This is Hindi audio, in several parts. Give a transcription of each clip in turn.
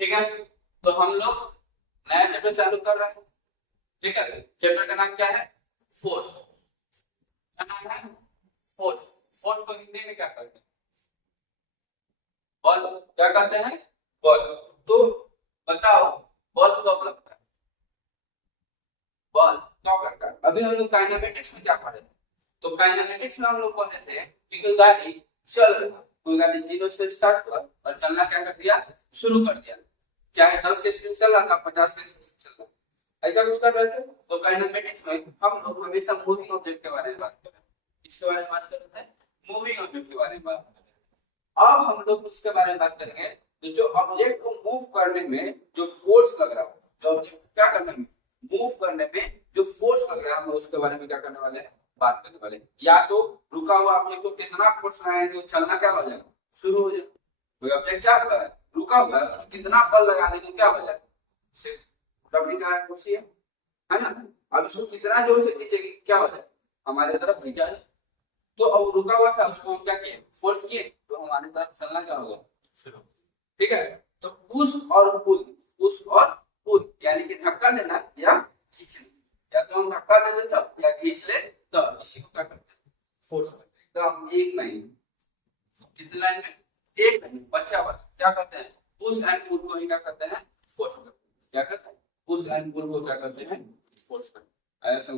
ठीक है, तो हम लोग नया चैप्टर चालू कर रहे हैं। ठीक है, चैप्टर का नाम क्या है? फोर्स। क्या नाम है? फोर्स। फोर्स को हिंदी में क्या कहते हैं? बल। क्या कहते हैं? बल। तो बताओ, बल कब लगता है? बल कब लगता है? अभी हम लोग काइनेमेटिक्स में क्या पढ़े थे? तो काइनेमेटिक्स में हम लोग पढ़े थे कि कोई गाड़ी चल रही है, कोई गाड़ी जीरो से स्टार्ट हुआ और चलना क्या कर दिया? शुरू कर दिया। चाहे 10 के स्पीड चल रहा था, 50 के स्पीड से चल रहा था, ऐसा कुछ कर रहे थे। तो काइनेमेटिक्स में हम लोग हमेशा मूविंग ऑब्जेक्ट के बारे में बात कर रहे हैं। इसके बारे में बात कर रहे थे, मूविंग ऑब्जेक्ट के बारे में बात कर रहे हैं। अब हम लोग उसके बारे में बात करेंगे तो जो ऑब्जेक्ट को मूव करने में जो फोर्स लग रहा हो, जो ऑब्जेक्ट क्या करने में, मूव करने में जो फोर्स लग रहा है, हम उसके बारे में क्या करने वाले हैं? बात करने वाले। या तो रुका हुआ ऑब्जेक्ट को कितना फोर्स लगाएंगे तो चलना क्या हो जाएगा? शुरू हो जाएगा। कोई ऑब्जेक्ट क्या कर रहा है? रुका हुआ है, उसमें कितना बल लगा देंगे क्या हो जाएगा? लकड़ी का कुर्सी है ना, अब इसको कितना जोर से खींचेगी क्या हो जाएगा? हमारे तरफ खींचा जाए। तो अब रुका हुआ था, उसको हम क्या किए? फोर्स किए, तो हमारे तरफ चलना क्या होगा? शुरू। ठीक है, तो पुश और पुल, पुश और पुल यानी कि धक्का देना या खींचना। या तो हम धक्का दे देते या खींच ले, तब इसी को क्या करते हैं? फोर्स करते हैं। तो हम एक लाइन, कितनी लाइन में? एक लाइन बच्चा वाला क्या करते हैं? पुश एंड पुल को ही क्या करते हैं? फोर्स करते हैं। क्या करते हैं? पुश एंड पुल को क्या करते हैं? फोर्स करते हैं। ऐसा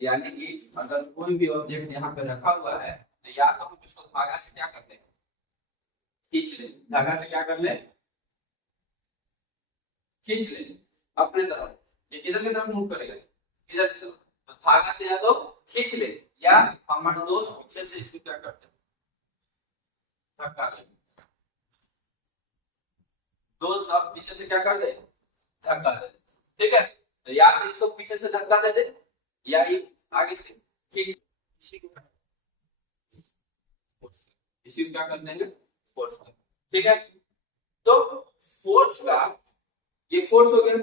यानी कि अगर कोई भी ऑब्जेक्ट यहाँ पे रखा हुआ है तो या तो हम इसको धागा से क्या करते हैं? खींच ले। धागा से क्या कर ले? खींच ले अपने तरफ। ये किधर की तरफ मूव करेगा? इधर की तरफ। तो धागा से या तो खींच ले, या हमारे दोस्त पीछे से इसको क्या करते हैं? धक्का दे। दोस्त सब पीछे से क्या कर दे? धक्का दे। ठीक है, तो या तो इसको पीछे से धक्का दे दे या ही आगे से खींच। इसी को क्या करते हैं? फोर्स। ठीक है, तो फोर्स का ये फोर्स हो गया।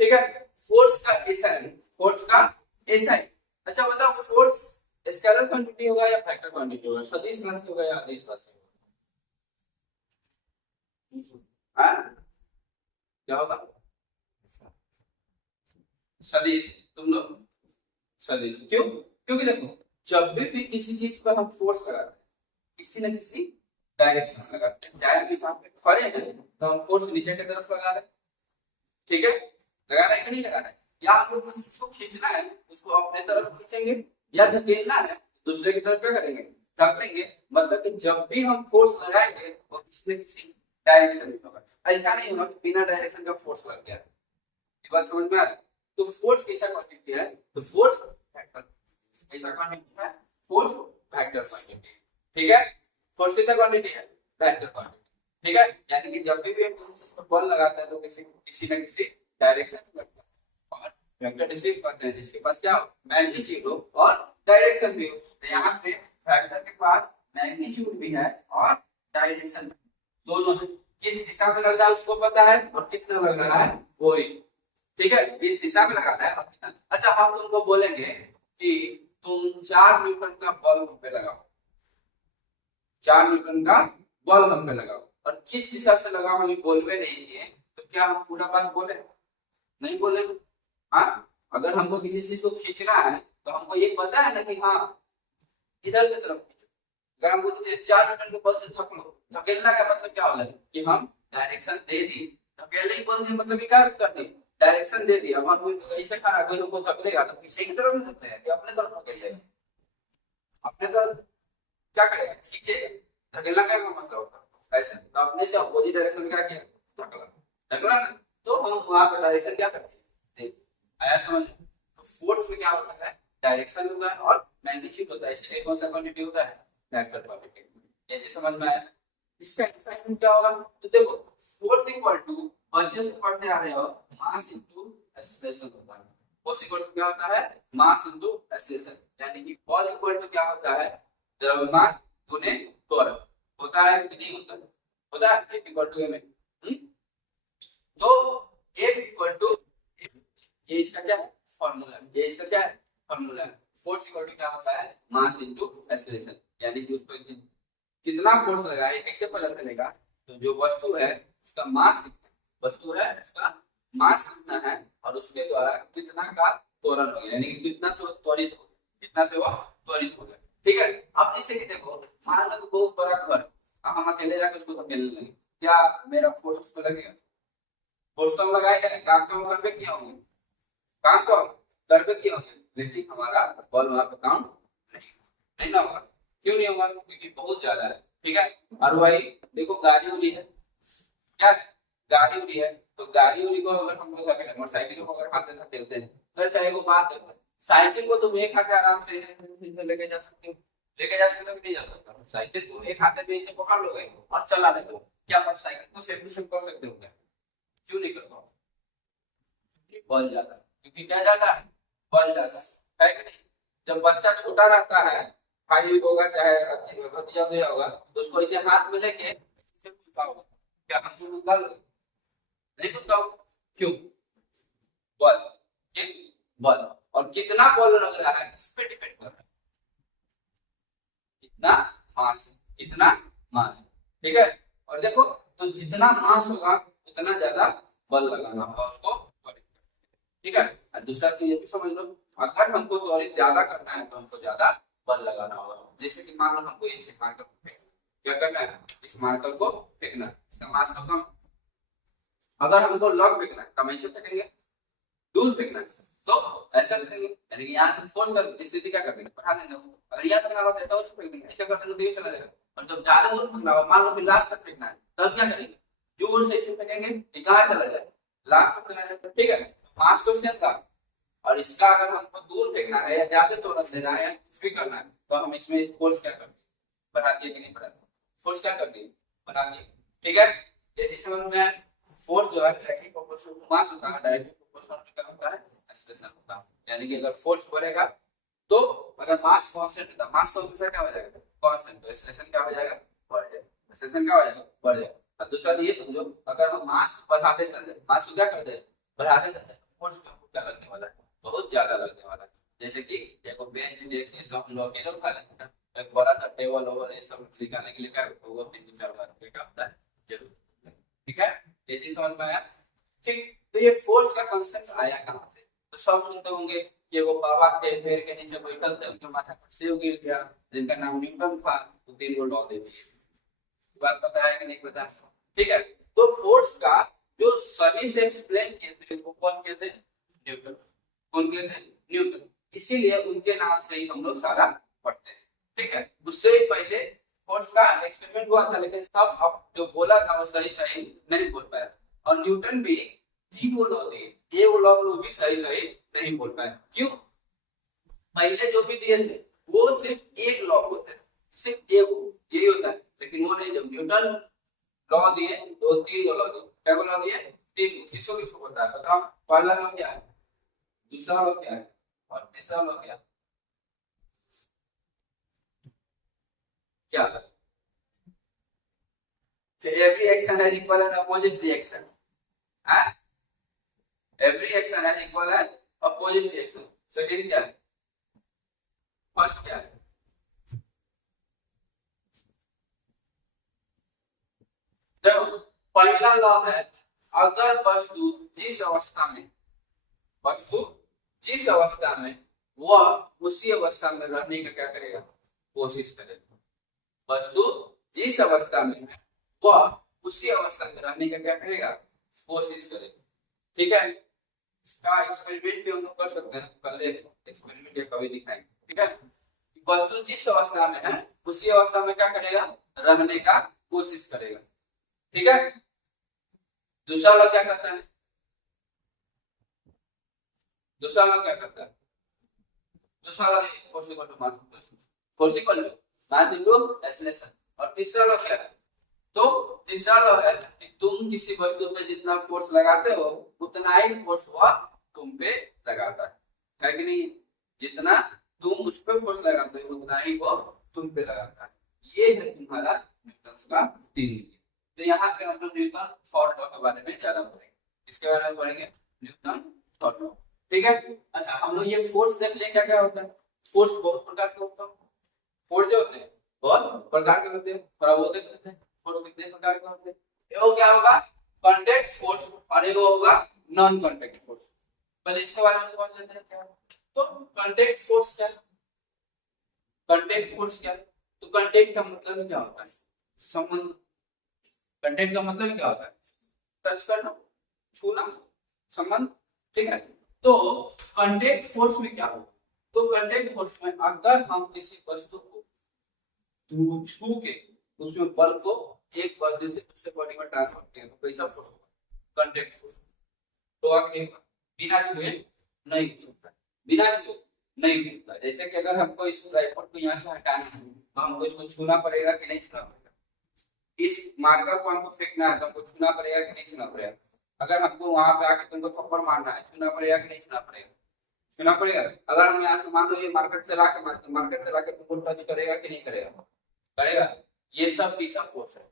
ठीक है, फोर्स का एसआई, फोर्स का एसआई। अच्छा बताओ, फोर्स स्केलर क्वांटिटी होगा या फैक्टर क्वांटिटी होगा? सदिश राशि होगा या अदिश राशि होगा? क्या होगा? सदिश। तुम लोग सदिश क्यों? क्योंकि देखो, जब भी किसी चीज पर हम फोर्स लगाते हैं किसी न किसी डायरेक्शन में लगाते हैं। चाहे भी आप खड़े हैं तो हम फोर्स नीचे की तरफ लगा रहे हैं। ठीक है, लगा रहे हैं कि नहीं लगा रहे हैं? या हमको किसी को खींचना है उसको अपने तरफ खींचेंगे, या धकेलना है दूसरे की तरफ क्या करेंगे? धकेलेंगे। मतलब कि जब भी हम फोर्स लगाएंगे वो किसी न किसी डायरेक्शन में होगा। ऐसा नहीं होगा कि बिना डायरेक्शन का फोर्स लग गया। ये बात समझ में आ रहा है? तो फोर्स कैसा क्वांटिटी है? तो फोर्स वेक्टर कैसा क्वांटिटी है? Force vector quantity. ठीक है, फोर्स कैसा क्वांटिटी है? Vector quantity. ठीक है, यानी कि जब भी हम किसी चीज पर बल लगाते हैं तो किसी न किसी डायरेक्शन में लगता है। और वेक्टर रिसीव करते हैं जिसके पास क्या हो? मैग्नीट्यूड हो और डायरेक्शन भी हो। तो यहाँ पे वेक्टर के पास मैग्नीट्यूड भी है और डायरेक्शन दोनों है। किस दिशा में लग रहा है उसको पता है और कितना लग रहा है वो ही। ठीक है, इस दिशा में लगाना है और कितना। अच्छा, हम तुमको बोलेंगे कि तुम 4 न्यूटन का बल हम पे लगाओ, 4 न्यूटन का बल हम पे लगाओ, और किस दिशा से लगाओ हमें बोलवे नहीं दिए, तो क्या हम पूरा बात बोले? नहीं बोलेंगे। हाँ, अगर हमको किसी चीज को खींचना है तो हमको ये पता है ना कि हाँ इधर की तरफ खींचो। अगर हमको 4 न्यूटन के बल से धकेलो, धकेलना का मतलब क्या होगा? कि हम डायरेक्शन दे दी। धकेलने ही बोल दिए मतलब क्या कर दी? डायरेक्शन दे दी। अब हम ऐसे खड़ा कोई हमको धकेलेगा तो पीछे की तरफ नहीं धकेलेगा कि अपने तरफ धकेल लेगा? अपने तरफ क्या करेगा? खींचेगा। धकेलना क्या मतलब होता है? ऐसे तो अपने से अपोजिट डायरेक्शन में क्या किया? धकेला। धकेला ना, तो हम वहां पर डायरेक्शन क्या करते हैं? आया समझ? तो फोर्स में क्या होता है? डायरेक्शन होता है और मैग्नीट्यूड होता है। इसलिए कौन सा क्वांटिटी होता है? Vector quantity. ये समझ में आया? इसका एक्सपेरिमेंट क्या होगा? तो देखो, फोर्स इक्वल टू बच्चे से पढ़ते आ रहे हो मास इनटू एक्सीलरेशन होता है। फोर्स इक्वल टू क्या होता है? मास इनटू एक्सीलरेशन। यानी कि बल इक्वल टू क्या होता है? द्रव्यमान गुने त्वरण। होता है कि नहीं होता? होता है। F equal to m। तो F इक्वल टू, ये इसका क्या है? फॉर्मूला। ये इसका क्या है? फॉर्मूला। फोर्स इक्वल टू क्या होता है? मास इनटू एक्सीलरेशन। यानी कि उस पर कितना फोर्स लगा है कैसे पता चलेगा? तो जो वस्तु है उसका मास कितना, वस्तु है उसका मास कितना है और उसके द्वारा कितना का त्वरण हो गया, यानी कि कितना से वो त्वरित हो गया, कितना से वो त्वरित हो गया। ठीक है, अब जैसे कि देखो मान लो कि बहुत बड़ा घर, अब हम अकेले जाकर उसको धकेलने लगे, क्या मेरा फोर्स उस पर लगेगा? फोर्स तो हम लगाएंगे नहीं, काम तो हम कर पे किए होंगे, काम तो हम कर पे किए होंगे, लेकिन हमारा बल वहां पे काम नहीं नहीं ना होगा। क्यों नहीं होगा? क्योंकि बहुत ज्यादा है। ठीक है, और वही देखो गाड़ी उड़ी है, क्या है? गाड़ी उड़ी है, तो गाड़ी उड़ी को अगर हम लोग धकेले, मोटरसाइकिल को अगर हाथ से धकेलते हैं तो अच्छा एगो बात है, साइकिल को तुम एक हाथ से आराम से लेके जा सकते हो, लेके जा सकते हो कि नहीं जा सकते हो? साइकिल को एक हाथ में ऐसे पकड़ लोगे और चला लेते हो, क्या मोटरसाइकिल को सेफ टू सेफ कर सकते हो क्या? क्यों नहीं कर पाओ? क्योंकि बल ज्यादा है। क्योंकि क्या ज्यादा है? बल ज्यादा है कि नहीं? जब बच्चा छोटा रहता है, भाई होगा चाहे भतीजा होगा, तो उसको ऐसे हाथ में लेके इसे झुकाओगे, क्या हम तो निकाल लोगे? नहीं तो कहो क्यों? बल, किन बल, और कितना बल लग रहा है इस पे डिपेंड कर रहा है, कितना मास, कितना मास। ठीक है, और देखो तो जितना मास होगा उतना ज्यादा बल लगाना होगा उसको त्वरित करने। ठीक है, और दूसरा चीज ये भी समझ लो, अगर हमको त्वरित ज्यादा करना है तो हमको ज्यादा बल लगाना होगा। जैसे कि मान लो हमको ये मार्कर को फेंकना, क्या करना है? इस मार्कर को फेंकना, इसका मास तो कम, अगर हमको लॉग फेंकना है तो ऐसे फेंकेंगे, दूर फेंकना है तो ऐसा करेंगे, यानी कि यहाँ से फोर्स कर स्थिति क्या करेंगे, बढ़ा देंगे। अगर यहाँ फेंकना होता है तो उसको फेंक देंगे, ऐसे करते तो ये चला जाएगा। और जब ज्यादा दूर फेंकना हो, मान लो कि लास्ट तक फेंकना है, तब क्या करेंगे? जोर से इसे फेंकेंगे कि कहाँ चला जाए, लास्ट तक चला जाए। ठीक है, मास तो सेम का, और इसका अगर हमको दूर फेंकना है या ज्यादा त्वरण देना है या कुछ भी करना है तो हम इसमें फोर्स क्या करते हैं? बढ़ा दिए कि नहीं बढ़ा दिए? फोर्स क्या कर दिए? बढ़ा दिए। ठीक है, जैसे समझ में फोर्स जो है डायरेक्टली प्रोपोर्शनल टू मास होता है, डायरेक्टली प्रोपोर्शनल क्या होता है? एक्सलेशन होता है। यानी कि अगर फोर्स बढ़ेगा तो अगर मास कांस्टेंट होता, मास तो हमेशा क्या हो जाएगा? कांस्टेंट, तो एक्सलेशन क्या हो जाएगा? बढ़ जाएगा। एक्सलेशन क्या हो जाएगा? बढ़ जाएगा। और दूसरा ये समझो, अगर हम मास बढ़ाते चल जाए, मास को क्या करते हैं? बढ़ाते चल जाए, फोर्स क्या लगने वाला है? बहुत ज्यादा लगने वाला है। जैसे कि देखो बेंच डेस्क ये सब लोग अकेले उठा लेते हैं, एक बड़ा सा टेबल ओवल ये सब सिखाने के लिए क्या होगा? 3-4 रुपए का होता है जरूर। ठीक है, ये चीज समझ में आया? ठीक, तो ये फोर्स का कांसेप्ट आया कहाँ से? तो सब सुनते होंगे कि वो बाबा थे, पेड़ के नीचे बैठल थे, उनके माथा पर सेव गिर गया, जिनका नाम न्यूटन था, तो 3 गो लॉ दे दिए। बात पता है कि नहीं पता? ठीक है, तो फोर्स का जो सही से एक्सप्लेन किए थे वो कौन किए थे? न्यूटन। कौन किए थे? न्यूटन। इसीलिए उनके नाम से ही हम लोग सारा पढ़ते हैं। ठीक है, उससे पहले फोर्स का एक्सपेरिमेंट हुआ था, लेकिन सब अब जो बोला था वो सही सही नहीं बोल पाया, और न्यूटन भी 3 गो लॉ दिए, ये वो लॉ वो भी सही सही नहीं बोल पाए। क्यों? पहले जो भी दिए थे वो सिर्फ एक लॉ होते थे, सिर्फ एक यही होता है, लेकिन वो नहीं, जब न्यूटन लॉ दिए तो 3 लॉ दिए। क्या लॉ दिए? 3। किसको किसको पता है बताओ? पहला लॉ क्या है, दूसरा लॉ क्या है, और तीसरा लॉ क्या है? क्या? Every action has equal and opposite reaction. Every action has equal and opposite reaction. Second क्या है? फर्स्ट क्या है? देखो पहला लॉ है, अगर वस्तु जिस अवस्था में, वस्तु जिस अवस्था में वह उसी अवस्था में रहने का क्या करेगा? कोशिश करेगा। वस्तु जिस अवस्था में है वह उसी अवस्था में रहने का क्या करेगा? कोशिश करेगा। ठीक है, इसका एक्सपेरिमेंट भी हम लोग कर सकते हैं, कल एक्सपेरिमेंट या कभी दिखाएंगे। ठीक है, वस्तु जिस अवस्था में है उसी अवस्था में क्या करेगा? रहने का कोशिश करेगा। ठीक है, दूसरा लॉ क्या कहता है? दूसरा लॉ क्या कहता है? दूसरा law force equal to mass, force equal to mass into acceleration. और तीसरा लॉ क्या है? तो तीसरा लॉ है कि तुम किसी वस्तु पे जितना फोर्स लगाते हो उतना ही फोर्स वह तुम पे लगाता है कि नहीं? जितना तुम उस पे फोर्स लगाते हो उतना ही वो तुम पे लगाता है। ये है तुम्हारा न्यूटन का 3 नियम। तो यहाँ पे हम लोग न्यूटन थर्ड लॉ के बारे में ज्यादा पढ़ेंगे। इसके बारे में पढ़ेंगे न्यूटन थर्ड लॉ। ठीक है, अच्छा हम लोग ये फोर्स देख लें क्या क्या होता है। फोर्स बहुत प्रकार के होता है, फोर्स जो होते हैं बहुत प्रकार के होते हैं, थोड़ा वो देख लेते हैं फोर्स कितने प्रकार के होते हैं। वो क्या होगा? कांटेक्ट फोर्स और एक होगा नॉन कांटेक्ट फोर्स। पहले इसके बारे में समझ लेते हैं क्या। तो कांटेक्ट फोर्स क्या है, कांटेक्ट फोर्स क्या है। तो कांटेक्ट का मतलब क्या होता है, संबंध। कांटेक्ट का मतलब क्या होता है, टच करना, छूना, संबंध, ठीक है। तो कांटेक्ट फोर्स में क्या होगा, तो कांटेक्ट फोर्स में अगर हम किसी वस्तु को छू के उसमें बल को एक बॉडी से दूसरे बॉडी में ट्रांसफर करते हैं तो कैसा फोर्स होगा, कांटेक्ट फोर्स। तो आगे बिना छुए नहीं हो सकता, बिना छुए नहीं हो सकता। जैसे कि अगर हमको इस ट्राइपॉड को यहाँ से हटाना है तो हमको इसको छूना पड़ेगा कि नहीं छूना पड़ेगा, इस मार्कर को हमको फेंकना है तो हमको छूना पड़ेगा कि नहीं छूना पड़ेगा। अगर हमको वहां पे आके तुमको थप्पड़ मारना है, छूना पड़ेगा कि नहीं छूना पड़ेगा, छूना पड़ेगा। अगर हम यहाँ से मान लो ये मार्कर चला के मार्कर चला के तुमको टच करेगा कि नहीं करेगा, करेगा। ये सब कैसा फोर्स है,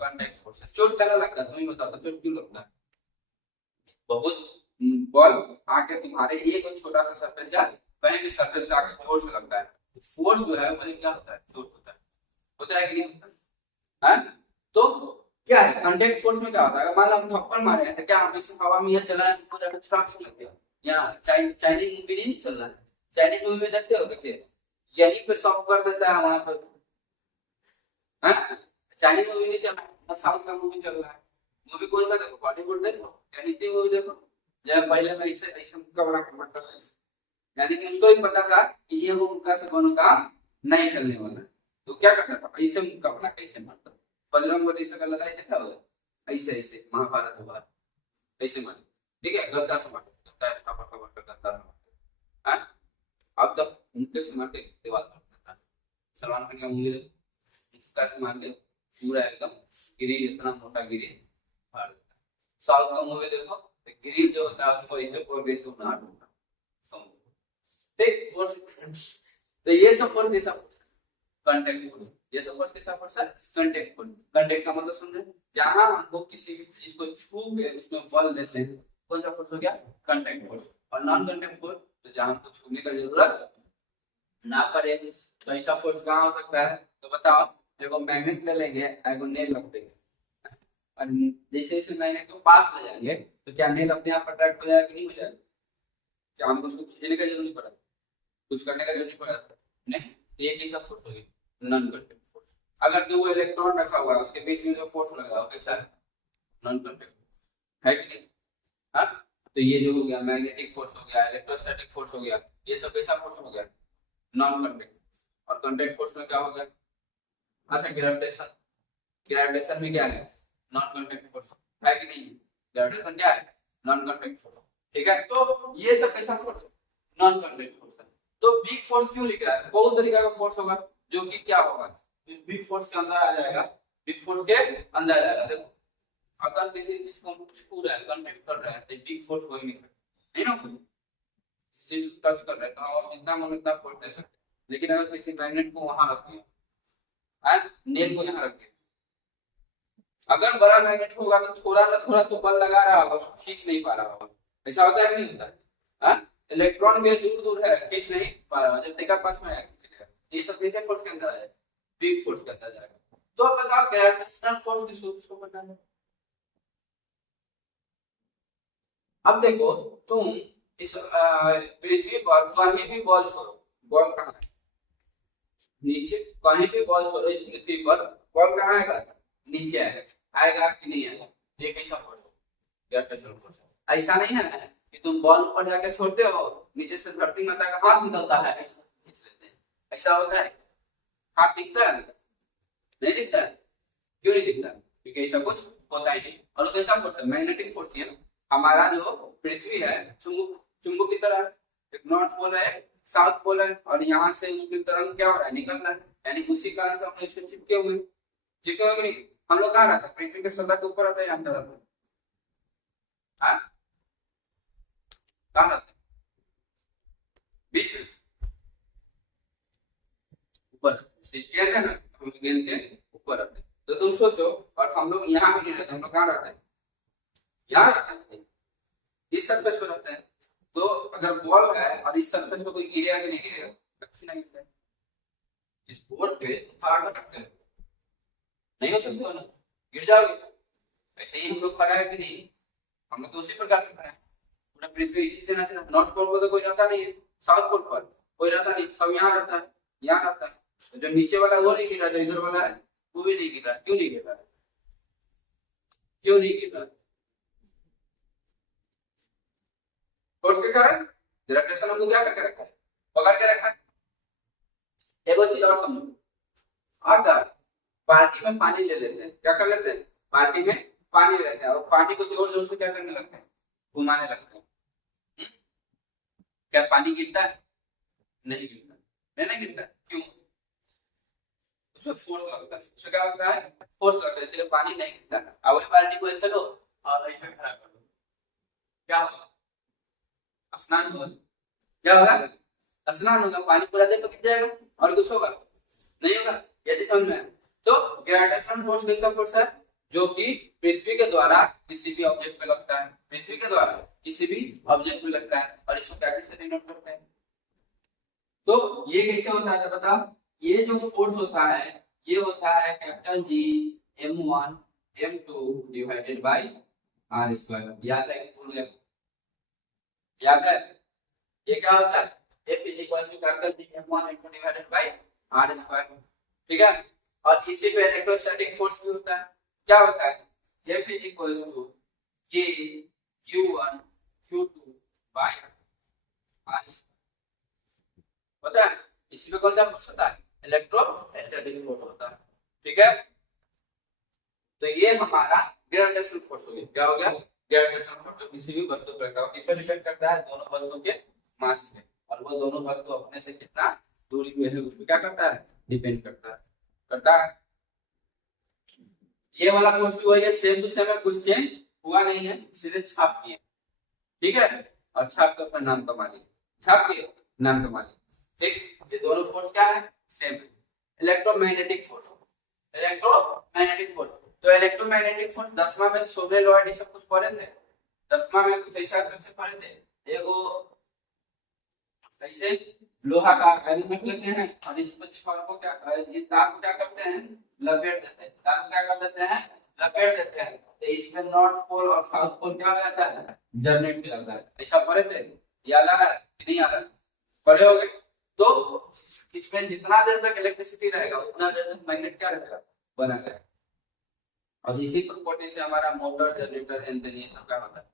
कांटेक्ट फोर्स है। चोट कैसा लगता है तुम्हें बताता, चोट क्यों लगता है, बहुत बॉल आके तुम्हारे एक छोटा सा सरफेस या कहीं भी सरफेस पे आके जोर से लगता है, फोर्स जो है वो क्या होता है, चोट होता है कि नहीं होता है। तो क्या है कांटेक्ट फोर्स में क्या होता है, मान लो हम थप्पड़ मारे हैं तो क्या हम इस हवा में ये चलाएं तो जाकर छलांग से लग गया। या चाइनीज मूवी नहीं चल रहा है, चाइनीज मूवी में देखते हो कैसे यहीं पे सॉफ्ट कर देता है वहां पे, चाइनीज मूवी नहीं चल रहा है, साउथ का मूवी चल रहा है। मूवी कौन सा देखो, बॉलीवुड देखो या हिंदी मूवी देखो। जब पहले मैं ऐसे ऐसे मुक्का बना के पढ़ता था, यानी कि उसको भी पता था कि ये वो मुक्का से कोनो काम नहीं चलने वाला, तो क्या करता था, ऐसे मुक्का बना के ऐसे मारता। बजरंग बली से लड़ाई देखा हो, ऐसे ऐसे महाभारत के बाद ऐसे मार, ठीक है, गद्दा से मार, गद्दा खबर खबर का गद्दा से मार। अब तक उनके से मार के दीवार पर देता है। सलमान खान का मूवी मुक्का से मार के पूरा एकदम गिरिल, इतना मोटा गिरिल फाड़ देता है। साउथ का मूवी देखो तो गिरिल जो होता है उसको ऐसे प्रोग्रेस बना देता है, ठीक। तो ये सब फोर्स कैसा फोर्स है, कांटेक्ट फोर्स। ये सब फोर्स कैसा फोर्स है, कांटेक्ट फोर्स। कांटेक्ट का मतलब समझे, जहां हमको किसी भी चीज को छू के उसमें बल देते हैं, कौन सा फोर्स हो गया, कांटेक्ट फोर्स। और नॉन कांटेक्ट फोर्स तो जहां हमको छूने का जरूरत ना पड़े, तो ऐसा फोर्स कहां हो सकता है, तो बताओ। देखो मैग्नेट ले लेंगे, एगो नेल रख देंगे, और जैसे जैसे मैग्नेट को पास ले जाएंगे तो क्या नेल अपने आप अट्रैक्ट हो जाएगा कि नहीं हो जाएगा, क्या हमको उसको खींचने का जरूरत नहीं पड़ा, कुछ करने का जरूरत नहीं पड़ा, नहीं। तो ये कैसा फोर्स हो गया, नॉन कांटेक्ट फोर्स। अगर दो इलेक्ट्रॉन रखा हुआ है उसके बीच में जो फोर्स लग रहा है कैसा है, नॉन कांटेक्ट है कि नहीं। हाँ, तो ये जो हो गया मैग्नेटिक फोर्स हो गया, इलेक्ट्रोस्टैटिक फोर्स हो गया, ये सब कैसा फोर्स हो गया, नॉन कांटेक्ट। और कांटेक्ट फोर्स में क्या हो गया, अच्छा ग्रेविटेशन, ग्रेविटेशन में क्या है, नॉन कांटेक्ट फोर्स है कि नहीं। ग्रेविटेशन क्या है, नॉन कांटेक्ट फोर्स, ठीक है। तो ये सब कैसा फोर्स है, नॉन कांटेक्ट फोर्स है। तो बिग फोर्स क्यों लिख रहा है, बहुत तरीका का फोर्स होगा जो कि क्या होगा, बिग फोर्स के अंदर आ जाएगा, बिग फोर्स के अंदर आ जाएगा। देखो अगर किसी चीज को हम छू रहे हैं, कांटेक्ट कर रहे हैं, तो बिग फोर्स हो ही नहीं सकता, नहीं ना। चीज टच कर रहे हैं तो आप जितना मन उतना फोर्स दे सकते, लेकिन अगर किसी मैग्नेट को वहां रख दिया, नेल को यहाँ रख दिया, अगर बड़ा मैग्नेट होगा तो थोड़ा ना थोड़ा तो बल लगा रहा होगा, उसको खींच नहीं पा रहा होगा। ऐसा होता है कि नहीं होता है, इलेक्ट्रॉन भी दूर दूर है, खींच नहीं पा रहा, जब तेरे पास में है खींच लेगा। ये सब कैसे फोर्स के अंदर आ जाएगा, बिग फोर्स के अंदर जाएगा। तो अब बताओ ग्रेविटेशनल फोर्स की सूत्र को बताना। अब देखो तुम इस पृथ्वी पर कहीं भी बॉल छोड़ो, बॉल कहाँ है, नीचे। कहीं भी बॉल छोड़ो इस पृथ्वी पर, बॉल कहाँ आएगा, नीचे आएगा, आएगा कि नहीं आएगा। ये कैसा फोर्स है, ग्रेविटेशनल फोर्स। ऐसा नहीं है कि तुम बॉल ऊपर जाके छोड़ते हो, नीचे से धरती माता का हाथ निकलता है, खींच लेते हैं, ऐसा होता है। हाथ दिखता है, नहीं दिखता है, क्यों नहीं दिखता, क्योंकि ऐसा कुछ होता ही नहीं। और कैसा फोर्स है, मैग्नेटिक फोर्स है। हमारा जो पृथ्वी है चुंबक की तरह, एक नॉर्थ पोल है, साउथ पोल है, और यहाँ से उसमें तरंग क्या हो रहा है, निकल रहा है, यानी उसी कारण से हम इसमें चिपके हुए कि नहीं। हम लोग कहाँ रहते हैं, पृथ्वी के सतह के ऊपर रहते हैं या अंदर रहते हैं, कहाँ रहते हैं, बीच में, ऊपर, गेंद है ना, हम गेंद के ऊपर रहते हैं। तो तुम सोचो, और हम लोग यहाँ भी नहीं रहते, हम लोग कहाँ रहते हैं, यहाँ रहते हैं, इस सरफेस पर रहते हैं। तो अगर बॉल है और इस सरफेस पर कोई गिरेगा कि नहीं गिरेगा, अच्छी नहीं गिरेगा। इस बोर्ड पे खड़ा कर सकते हो, नहीं हो सकते हो ना, गिर जाओगे, ऐसे ही हम लोग खड़ा है कि नहीं, हम लोग तो उसी प्रकार से खड़ा है। पूरा पृथ्वी इसी से नाच रहा है। नॉर्थ पोल पर तो कोई रहता नहीं है, साउथ पोल पर कोई रहता नहीं, सब यहाँ रहता है, यहाँ रहता है। तो जो नीचे वाला वो नहीं गिर रहा, जो इधर वाला है वो भी नहीं गिर रहा। क्यों नहीं गिर रहा? क्यों नहीं गिर रहा? फोर्स के कारण। ग्रेविटेशन हमको क्या करके रखा है? पकड़ के रखा है। एक और चीज और समझो, अगर बाल्टी में पानी ले लेते हैं, क्या कर लेते हैं? बाल्टी में पानी ले लेते हैं और पानी को जोर जोर से क्या करने लगते हैं? घुमाने लगते हैं। क्या पानी गिरता है? नहीं गिरता। नहीं गिरता। क्यों? उसमें फोर्स लगता है। उसमें क्या लगता है? फोर्स लगता है, इसलिए पानी नहीं गिरता। अब वही बाल्टी को ऐसे लो और ऐसे खड़ा कर दो, क्या होगा? स्नान होगा। क्या होगा? स्नान होगा। पानी पूरा देर तो गिर जाएगा और कुछ होगा नहीं होगा। यदि समझ में आया तो ग्रेविटेशनल फोर्स कैसा फोर्स है? जो कि पृथ्वी के द्वारा किसी भी ऑब्जेक्ट पे लगता है, पृथ्वी के द्वारा किसी भी ऑब्जेक्ट पे लगता है। और इसको क्या कैसे डिनोट करते हैं? तो ये कैसे होता है बताओ? ये जो फोर्स होता है ये होता है capital G m1 m2 divided by r square. याद है? भूल गए? याद है? ये क्या होता है? F is equal to capital G m1 m2 divided by r square. ठीक है। और इसी पे इलेक्ट्रोस्टैटिक फोर्स भी होता है। क्या होता है? F is equal to K Q1 Q2 by r होता है। इसी पे कौन सा फोर्स होता है? इलेक्ट्रोस्टैटिक फोर्स होता है। ठीक है। तो ये हमारा ग्रेविटेशनल फोर्स हो गया। क्या हो गया? ग्रेविटेशनल फोर्स जो किसी भी वस्तु पर लगता है, किस पे डिपेंड करता है? दोनों वस्तु के मास पे। और वो दोनों वस्तु अपने से कितना दूरी पे है उस पे क्या करता है? डिपेंड करता है। ये वाला फोर्स भी वही है, सेम टू सेम है, कुछ चेंज हुआ नहीं है, सीधे छाप किए। ठीक है। और छाप के अपना नाम कमा लिए, छाप के नाम कमा लिए। ठीक। ये दोनों फोर्स क्या है? सेम है। Electromagnetic force, electromagnetic force. तो इलेक्ट्रोमैग्नेटिक फोर्स 10वां में सोने लॉयड ये सब कुछ पढ़े थे। 10वां में कुछ ऐसा सबसे पढ़े थे। एगो ऐसे लोहा का एलिमेंट लेते हैं और इस पर छड़ को क्या ये तार को क्या करते हैं? लपेट देते हैं। तार को क्या कर देते हैं? लपेट देते हैं। तो इसमें नॉर्थ पोल और साउथ पोल क्या हो जाता है? जनरेट हो जाता है। ऐसा पढ़े थे? याद आ रहा है कि नहीं आ रहा? पढ़े होंगे। तो इसमें जितना देर तक इलेक्ट्रिसिटी रहेगा उतना देर तक मैग्नेट क्या रहेगा? बना रहेगा। और इसी प्रॉपर्टी से हमारा मोटर, जनरेटर, इंजन ये सब क्या होता है?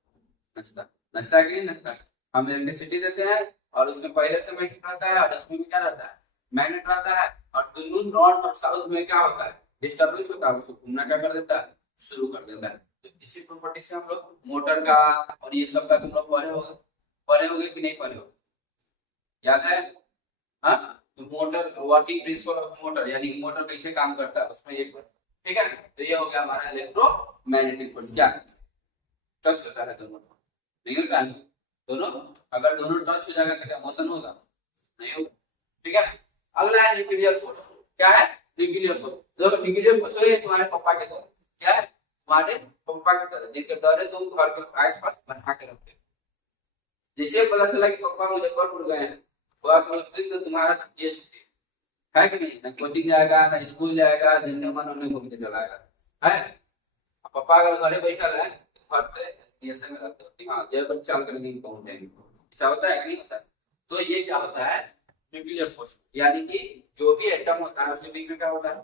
नचता है कि नहीं नचता? हम इलेक्ट्रिसिटी देते हैं और उसमें पहले से मैग्नेट रहता है और इसमें भी क्या रहता है? मैग्नेट रहता है। और दोनों नॉर्थ और साउथ में क्या होता है? डिस्टर्बेंस होता है, उसको घूमना क्या कर देता है? शुरू कर देता है। तो इसी प्रॉपर्टी से हम लोग मोटर का और ये सब का तुम लोग पढ़े होगे कि नहीं पढ़े होगे? याद है? हाँ। तो motor, working principle of motor, यानी मोटर कैसे काम करता है उसमें एक। ठीक है। तो ये हो गया हमारा इलेक्ट्रोमैग्नेटिक फोर्स। क्या टच होता है दोनों? नहीं होता है दोनों। अगर दोनों टच हो जाएगा तो क्या मोशन होगा? नहीं होगा। ठीक है। अगला है न्यूक्लियर फोर्स। क्या है? Nuclear force. देखो न्यूक्लियर फोर्स है तुम्हारे पापा के तरह। क्या है? तुम्हारे पापा की तरह, जिनके डरे तुम घर के आसपास बना के रखते हो। जैसे पता चला कि पापा मुजफ्फरपुर गए हैं तो आप समझते तो तुम्हारा छुट्टी है कि नहीं? ना कोचिंग जाएगा, ना स्कूल जाएगा, दिन मन होने घूमते चला आएगा है। पापा अगर घरे बैठा है घर पे ऐसे में रखते हो हाँ जब बच्चा करेंगे पहुंचेंगे, ऐसा होता है कि नहीं होता? तो ये क्या होता है? Nuclear force. यानी कि जो भी एटम होता है उसके बीच में क्या होता है?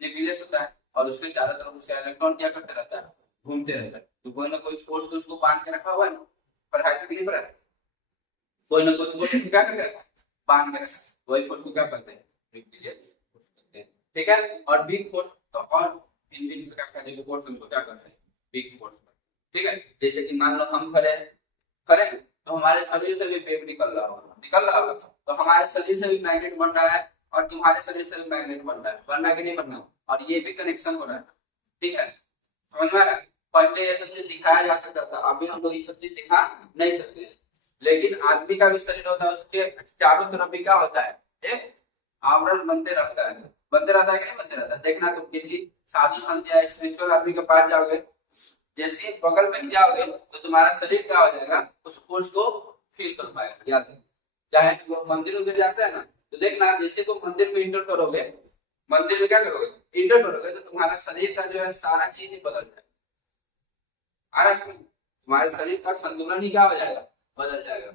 न्यूक्लियस होता है। और उसके चारों तरफ उसका इलेक्ट्रॉन क्या करते रहता है? घूमते रहता है। तो कोई ना कोई फोर्स तो उसको बांध के रखा हुआ है। पढ़ाई तो नहीं पढ़ा, कोई ना कोई फोर्स क्या कर रखा है? बांध के रखा। वही फोर्स को क्या कहते हैं? न्यूक्लियर फोर्स कहते हैं। ठीक है। और बिग फोर्स तो और भिन्न प्रकार का जो फोर्स उसको क्या कहते हैं? Big force. ठीक है। जैसे कि मान लो हम खड़े तो हमारे शरीर से भी वेव निकल रहा होगा तो हमारे शरीर से भी मैग्नेट बन रहा है और तुम्हारे शरीर से भी मैग्नेट बन रहा है कि नहीं बनना? और ये भी कनेक्शन हो रहा है। ठीक है। समझ में आ रहा है? पहले ये सब चीज दिखाया जा सकता था, अभी हम लोग ये सब चीज दिखा नहीं सकते। लेकिन आदमी का भी शरीर होता है, उसके चारों तरफ भी क्या होता है? एक आवरण बनते रहता है कि नहीं बनते रहता है? देखना तुम किसी साधु संत या स्पिरिचुअल आदमी के पास जाओगे, जैसे बगल में जाओगे तो तुम्हारा शरीर क्या हो जाएगा? उस फोर्स को फील कर पाएगा। याद है? चाहे वो मंदिर उधर जाता है ना, तो देखना जैसे तुम मंदिर में इंटर करोगे, मंदिर में क्या करोगे? इंटर करोगे तो तुम्हारा शरीर का जो है सारा चीज ही बदल जाए। आ रहा है? तुम्हारे शरीर का संतुलन ही क्या हो जाएगा, बदल जाएगा।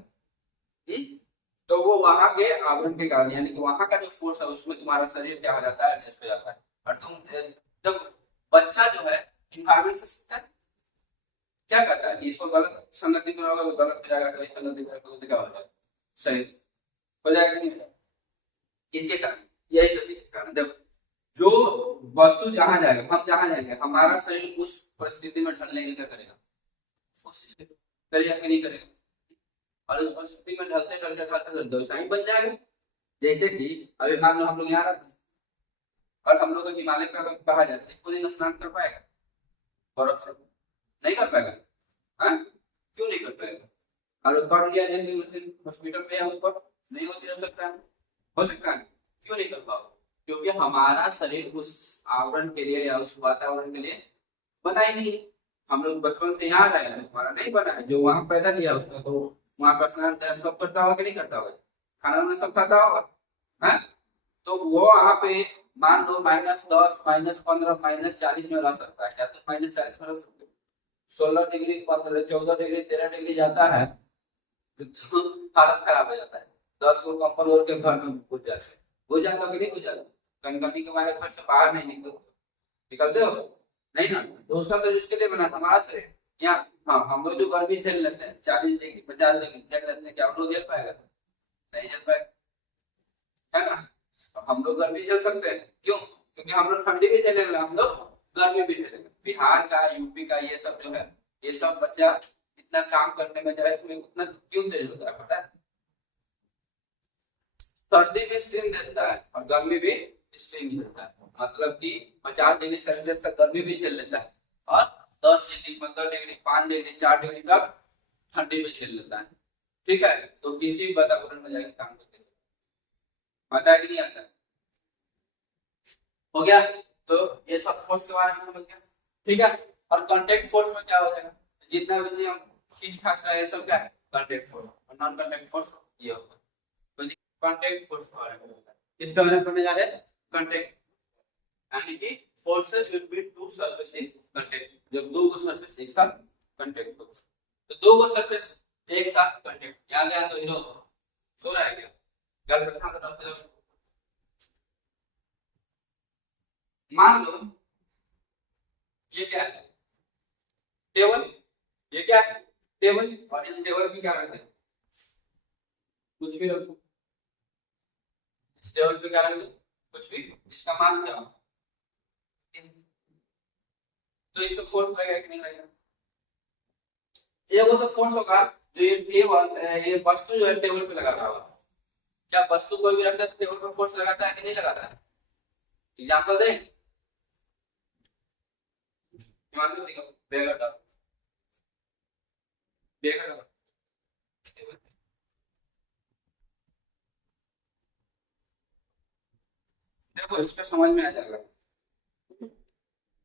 तो वो वहां के आवरण के कारण, यानी कि वहां का जो फोर्स है उसमें तुम्हारा शरीर क्या हो जाता है, एडजस्ट हो जाता है। और तुम जब बच्चा जो है इन्वायरमेंट से सीखता है, क्या करता है कि इसको गलत संगति में होगा तो गलत हो जाएगा, सही संगति में होगा तो क्या हो जाएगा, सही हो जाएगा, नहीं हो जाएगा। इसके कारण, यही सब इसके कारण, जब जो वस्तु जहां जाएगा, हम जहां जाएंगे, हमारा शरीर उस परिस्थिति में ढलने की क्या करेगा, कोशिश करेगा कि नहीं करेगा। और उस परिस्थिति में ढलते ढलते ढलते ढलते वैसा ही बन जाएगा। जैसे कि अभी मान लो हम लोग यहाँ रहते हैं और हम लोग हिमालय पे अगर कहा जाता है कोई दिन स्नान कर पाएगा बर्फ से, नहीं कर पाएगा। हाँ, क्यों नहीं कर पाएगा? और कर लिया जैसे हॉस्पिटल पे या ऊपर, नहीं हो सकता है, हो सकता है, क्यों नहीं कर पाओगे? क्योंकि हमारा शरीर उस आवरण के लिए या उस वातावरण के लिए बना ही नहीं। हम लोग बचपन से यहाँ रहे हैं, हमारा नहीं बना है, जो वहां पैदा किया उसमें तो वहां पर स्नान सब करता होगा कि नहीं करता होगा, खाना वाना सब खाता होगा। है तो वो वहां पे मान लो -10, -15, -40 में रह सकता है। क्या तो -40 में रह सकते? 16 डिग्री, 15, 14 डिग्री, 13 डिग्री जाता है तो हालत खराब हो जाता है। 10 को कंबल ओढ़ के घर में घुस जाते हैं, घुस जाता कि नहीं घुस जाता? कनकनी के मारे घर से बाहर नहीं निकलते हो नहीं ना, तो उसका शरीर उसके लिए बना, हमारा शरीर। यहाँ हाँ, हम लोग जो गर्मी झेल लेते हैं 40 डिग्री 50 डिग्री झेल लेते हैं, क्या हम लोग झेल पाएगा? नहीं झेल पाएगा, है ना। तो हम लोग गर्मी झेल सकते हैं, क्यों? क्योंकि हम लोग ठंडी भी झेलेंगे, हम लोग गर्मी भी झेलेंगे। बिहार का, यूपी का ये सब जो है, ये सब बच्चा इतना काम करने में जो है तुम्हें उतना क्यों तेज होता है पता है? सर्दी भी स्ट्रीम देता है और गर्मी भी स्ट्रीम देता है। मतलब कि 50 डिग्री सेल्सियस तक गर्मी भी झेल लेता है और 10 डिग्री, 15 डिग्री, 5 डिग्री, 4 डिग्री तक ठंडी भी झेल लेता है। ठीक है, तो किसी भी वातावरण में जाके काम करते आता है कि नहीं आता? हो गया। तो ये सब फोर्स के बारे में समझ गया, ठीक है। और कांटेक्ट फोर्स में क्या हो जाएगा, जितना भी हम खींच खाच रहे हैं सब क्या है, कांटेक्ट फोर्स। और नॉन कांटेक्ट फोर्स ये होगा। तो कांटेक्ट फोर्स के बारे में इसके बारे में पढ़ने जा रहे हैं। कांटेक्ट यानी कि forces between two surfaces contact, जब दो को सरफेस एक साथ कांटेक्ट हो, तो दो को सरफेस एक साथ कांटेक्ट। याद है तो हीरो सो रहा है क्या? गल रखा तो मान लो ये क्या है, टेबल। ये क्या है, टेबल। और इस टेबल पे क्या रखते हैं, कुछ भी रखो। इस टेबल पे क्या रख दो, कुछ भी। इसका मास क्या हो, तो इसमें फोर्स लगेगा कि नहीं लगेगा? ये वो तो फोर्स होगा जो ये टेबल, ये वस्तु जो है टेबल पे लगा रहा होगा। क्या वस्तु कोई भी रखता है टेबल पर फोर्स लगाता है कि नहीं लगाता है? एग्जांपल दें, देखो इसका समझ में आ जाएगा।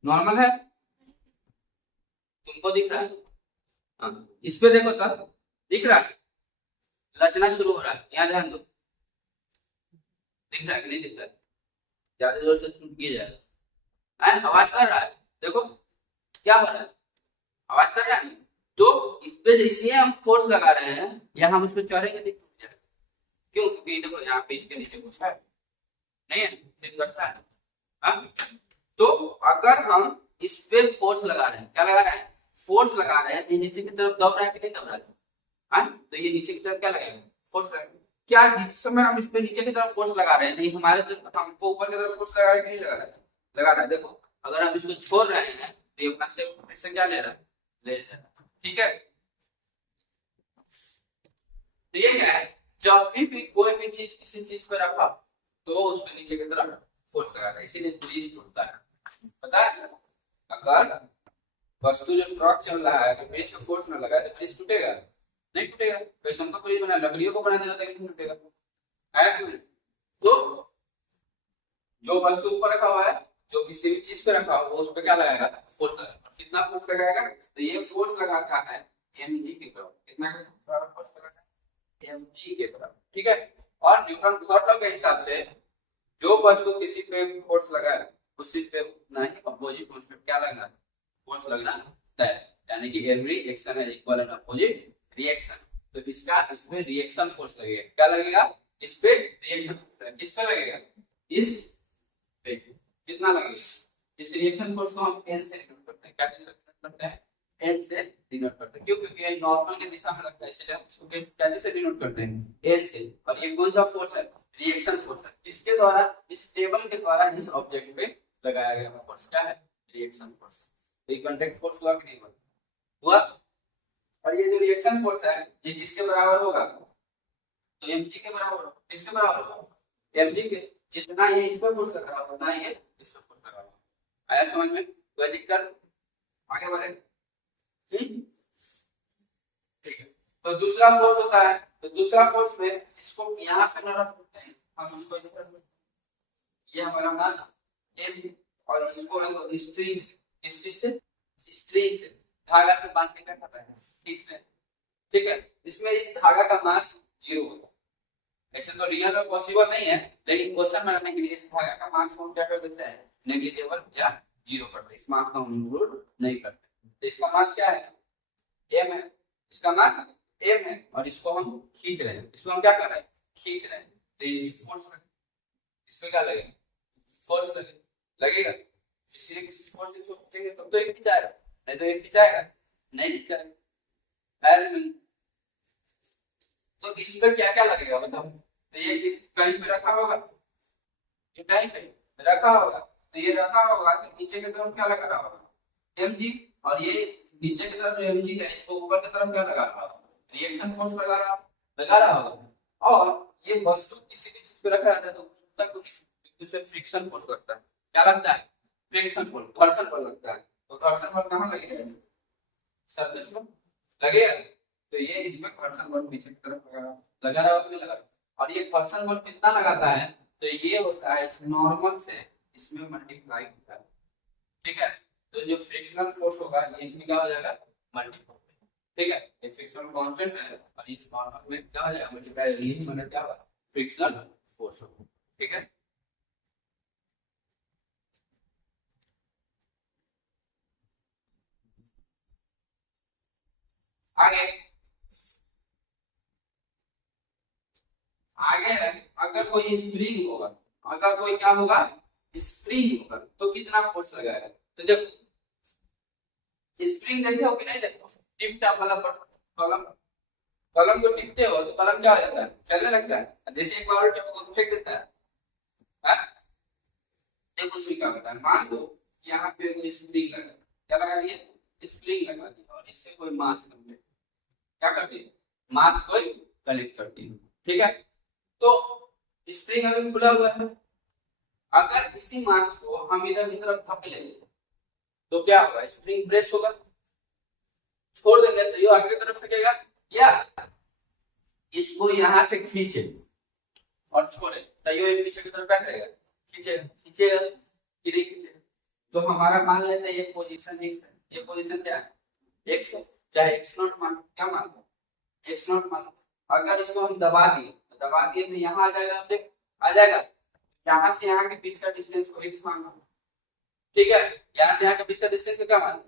नॉर्मल है, तुमको दिख रहा है? हाँ, इस पे देखो तब दिख रहा है, लचना शुरू हो रहा है। यहाँ ध्यान दो, दिख रहा है कि नहीं दिख रहा है? ज्यादा जोर से टूट जाएगा, आवाज कर रहा है। देखो क्या हो रहा है, आवाज कर रहा है। तो इस पे इसलिए हम फोर्स लगा रहे हैं, या हम उस पर चढ़ेंगे तो टूट जाएगा। क्यों? क्योंकि देखो यहाँ पे इसके नीचे कुछ है नहीं है, करता है। हाँ? तो अगर हम इस पे फोर्स लगा रहे हैं, क्या लगा रहे हैं, फोर्स लगा रहे हैं, तो नीचे की तरफ दब रहा है कि नहीं दब रहा है? हाँ? तो ये नीचे की तरफ क्या लगेगा, फोर्स लगेगा। क्या जिस समय हम इस पे नीचे की तरफ फोर्स लगा रहे हैं, नहीं हमारे तरफ, हमको ऊपर की तरफ फोर्स लगा रहा है कि नहीं लगा रहा है? लगा रहा है। देखो अगर हम इसको छोड़ रहे हैं तो ये अपना सेल्फ फिर से क्या ले रहा है, ले रहा है। ठीक है, तो ये क्या है, जब भी कोई भी चीज किसी चीज पे रखा तो उस पे नीचे की तरफ फोर्स लगा रहा है, इसीलिए ब्रिज टूटता है। पता है, अगर वस्तु जो ट्रक चल रहा है, अगर ब्रिज पे फोर्स न लगाए तो ब्रिज टूटेगा नहीं? टूटेगा। कैसे को ब्रिज बना, लकड़ियों को बना देगा तो टूटेगा। तो जो वस्तु ऊपर रखा हुआ है, जो किसी भी चीज पे रखा हुआ, उस पे क्या लगाएगा, फोर्स लगाएगा। कितना फोर्स लगाएगा, तो ये फोर्स लगाता है mg की तरफ। कितना फोर्स लगाता है, mg की तरफ। ठीक है, और न्यूटन थर्ड लॉ के हिसाब से जो वस्तु किसी पे फोर्स लगाए उसी पे उतना ही अपोजिट उस पे क्या लगना, फोर्स लगना तय। यानी कि एवरी एक्शन है इक्वल एंड अपोजिट रिएक्शन। तो इसका इसमें रिएक्शन फोर्स लगेगा। क्या लगेगा? इस पे रिएक्शन फोर्स। किस पे लगेगा? इस पे। कितना लगेगा? इस रिएक्शन फोर्स को हम एन से डिनोट करते हैं। क्या डिनोट करते हैं? एन से डिनोट करते हैं। क्यों? क्योंकि ये नॉर्मल के दिशा में लगता है, इसलिए हम इसको कैसे से डिनोट करते हैं? एन से। और ये कौन सा फोर्स है? रिएक्शन फोर्स है। इसके द्वारा, इस टेबल के द्वारा इस ऑब्जेक्ट पे लगाया गया फोर्स क्या है? Reaction force. तो ये कांटेक्ट फोर्स हुआ कि नहीं हुआ? और ये जो रिएक्शन फोर्स है ये किसके बराबर होगा? तो mg के बराबर होगा। किसके बराबर होगा? mg के। जितना ये इस पर फोर्स लगा रहा उतना ये इस पर फोर्स लगा रहा। आया समझ में? कोई दिक्कत? आगे बढ़े। ठीक है। तो दूसरा फोर्स होता है, तो दूसरा फोर्स में इसको यहां पे न रख सकते हैं हम, इसको इस पर, ये हमारा मास m और इसको हम स्ट्रिंग से, किस चीज से? स्ट्रिंग से, धागा से बांध के क्या करता है? खींच ले। ठीक है। इसमें इस धागा का मास 0 होता है। ऐसे तो रियल में पॉसिबल नहीं है, लेकिन क्वेश्चन में रखने के लिए धागा का मास को हम क्या कर देते हैं? नेग्लिजिबल या 0 कर देते हैं। इस मास का हम इंक्लूड नहीं करते। तो इसका मास क्या है? m है। इसका मास m है और इसको हम खींच रहे हैं। इसको हम क्या कर रहे हैं? खींच रहे हैं। तो ये फोर्स इसमें क्या लगेगा? फोर्स लगेगा। इसलिए किसी फोर्स से खींचेंगे तब तो ये खिंचाएगा, नहीं तो ये खिंचाएगा नहीं, खिंचाएगा ऐसे नहीं। तो इस पे क्या क्या लगेगा बताओ? तो ये कहीं पे रखा होगा, ये कहीं पे रखा होगा, तो ये रखा होगा तो नीचे की तरफ क्या लगा रहा होगा? mg। और ये नीचे की तरफ जो mg है इसको ऊपर की तरफ क्या लगा रहा होगा? रिएक्शन फोर्स लगा रहा होगा। और ये वस्तु किसी भी चीज पे रखा रहता है तो तक उससे फ्रिक्शन फोर्स लगता है। क्या लगता है? फ्रिक्शन फोर्स, घर्षण बल लगता है। तो घर्षण बल कहां लगेगा? सरफेस पर लगेगा। तो ये इसमें घर्षण बल पीछे की तरफ लगा रहा है, लगा। और ये घर्षण बल कितना लगाता है? तो ये होता है नॉर्मल से इसमें मल्टीप्लाई होता है। ठीक है। तो जो फ्रिक्शनल फोर्स होगा ये इसमें क्या हो जाएगा? मल्टीप्लाई। ठीक है। ये फ्रिक्शनल कांस्टेंट है और इस नॉर्मल में क्या हो जाएगा? मल्टीप्लाई। ये मतलब क्या होगा? फ्रिक्शनल फोर्स होगा। ठीक है। आगे आगे है, अगर कोई स्प्रिंग होगा, अगर कोई क्या होगा? स्प्रिंग होगा तो कितना फोर्स लगाएगा? तो देखो स्प्रिंग देखे हो कि नहीं? देखो टिप टॉप वाला कॉलम, कॉलम को टिपते हो तो कॉलम क्या हो जाता है? चलने लगता है। जैसे एक बार टिप को फेंक देता है, हाँ? देखो उसमें क्या होता है? मान लो यहाँ पे कोई स्प्रिंग लगा, क्या लगा दिया? स्प्रिंग लगा दिया और इससे कोई मास क्या करती है? मास कोई कलेक्ट करती है। ठीक है। तो स्प्रिंग अभी खुला हुआ है, अगर इसी मास को हम इधर की तरफ धकेलेंगे तो क्या होगा? स्प्रिंग ब्रेक होगा। छोड़ देंगे तो ये आगे की तरफ फेंकेगा, या इसको यहां से खींचे और छोड़े तो ये पीछे की तरफ क्या करेगा? खींचेगा। खींचेगा कि नहीं खींचेगा? तो हमारा मान लेते हैं ये पोजीशन x है, ये पोजीशन क्या है? x है। चाहे x0 मान, क्या मान लो? x0 मान लो। अगर इसको हम दबा दिए तो यहाँ आ जाएगा, देख आ जाएगा। यहाँ से यहाँ के बीच का डिस्टेंस को x मान लो। ठीक है। यहाँ से यहाँ के बीच का डिस्टेंस को क्या मान लो?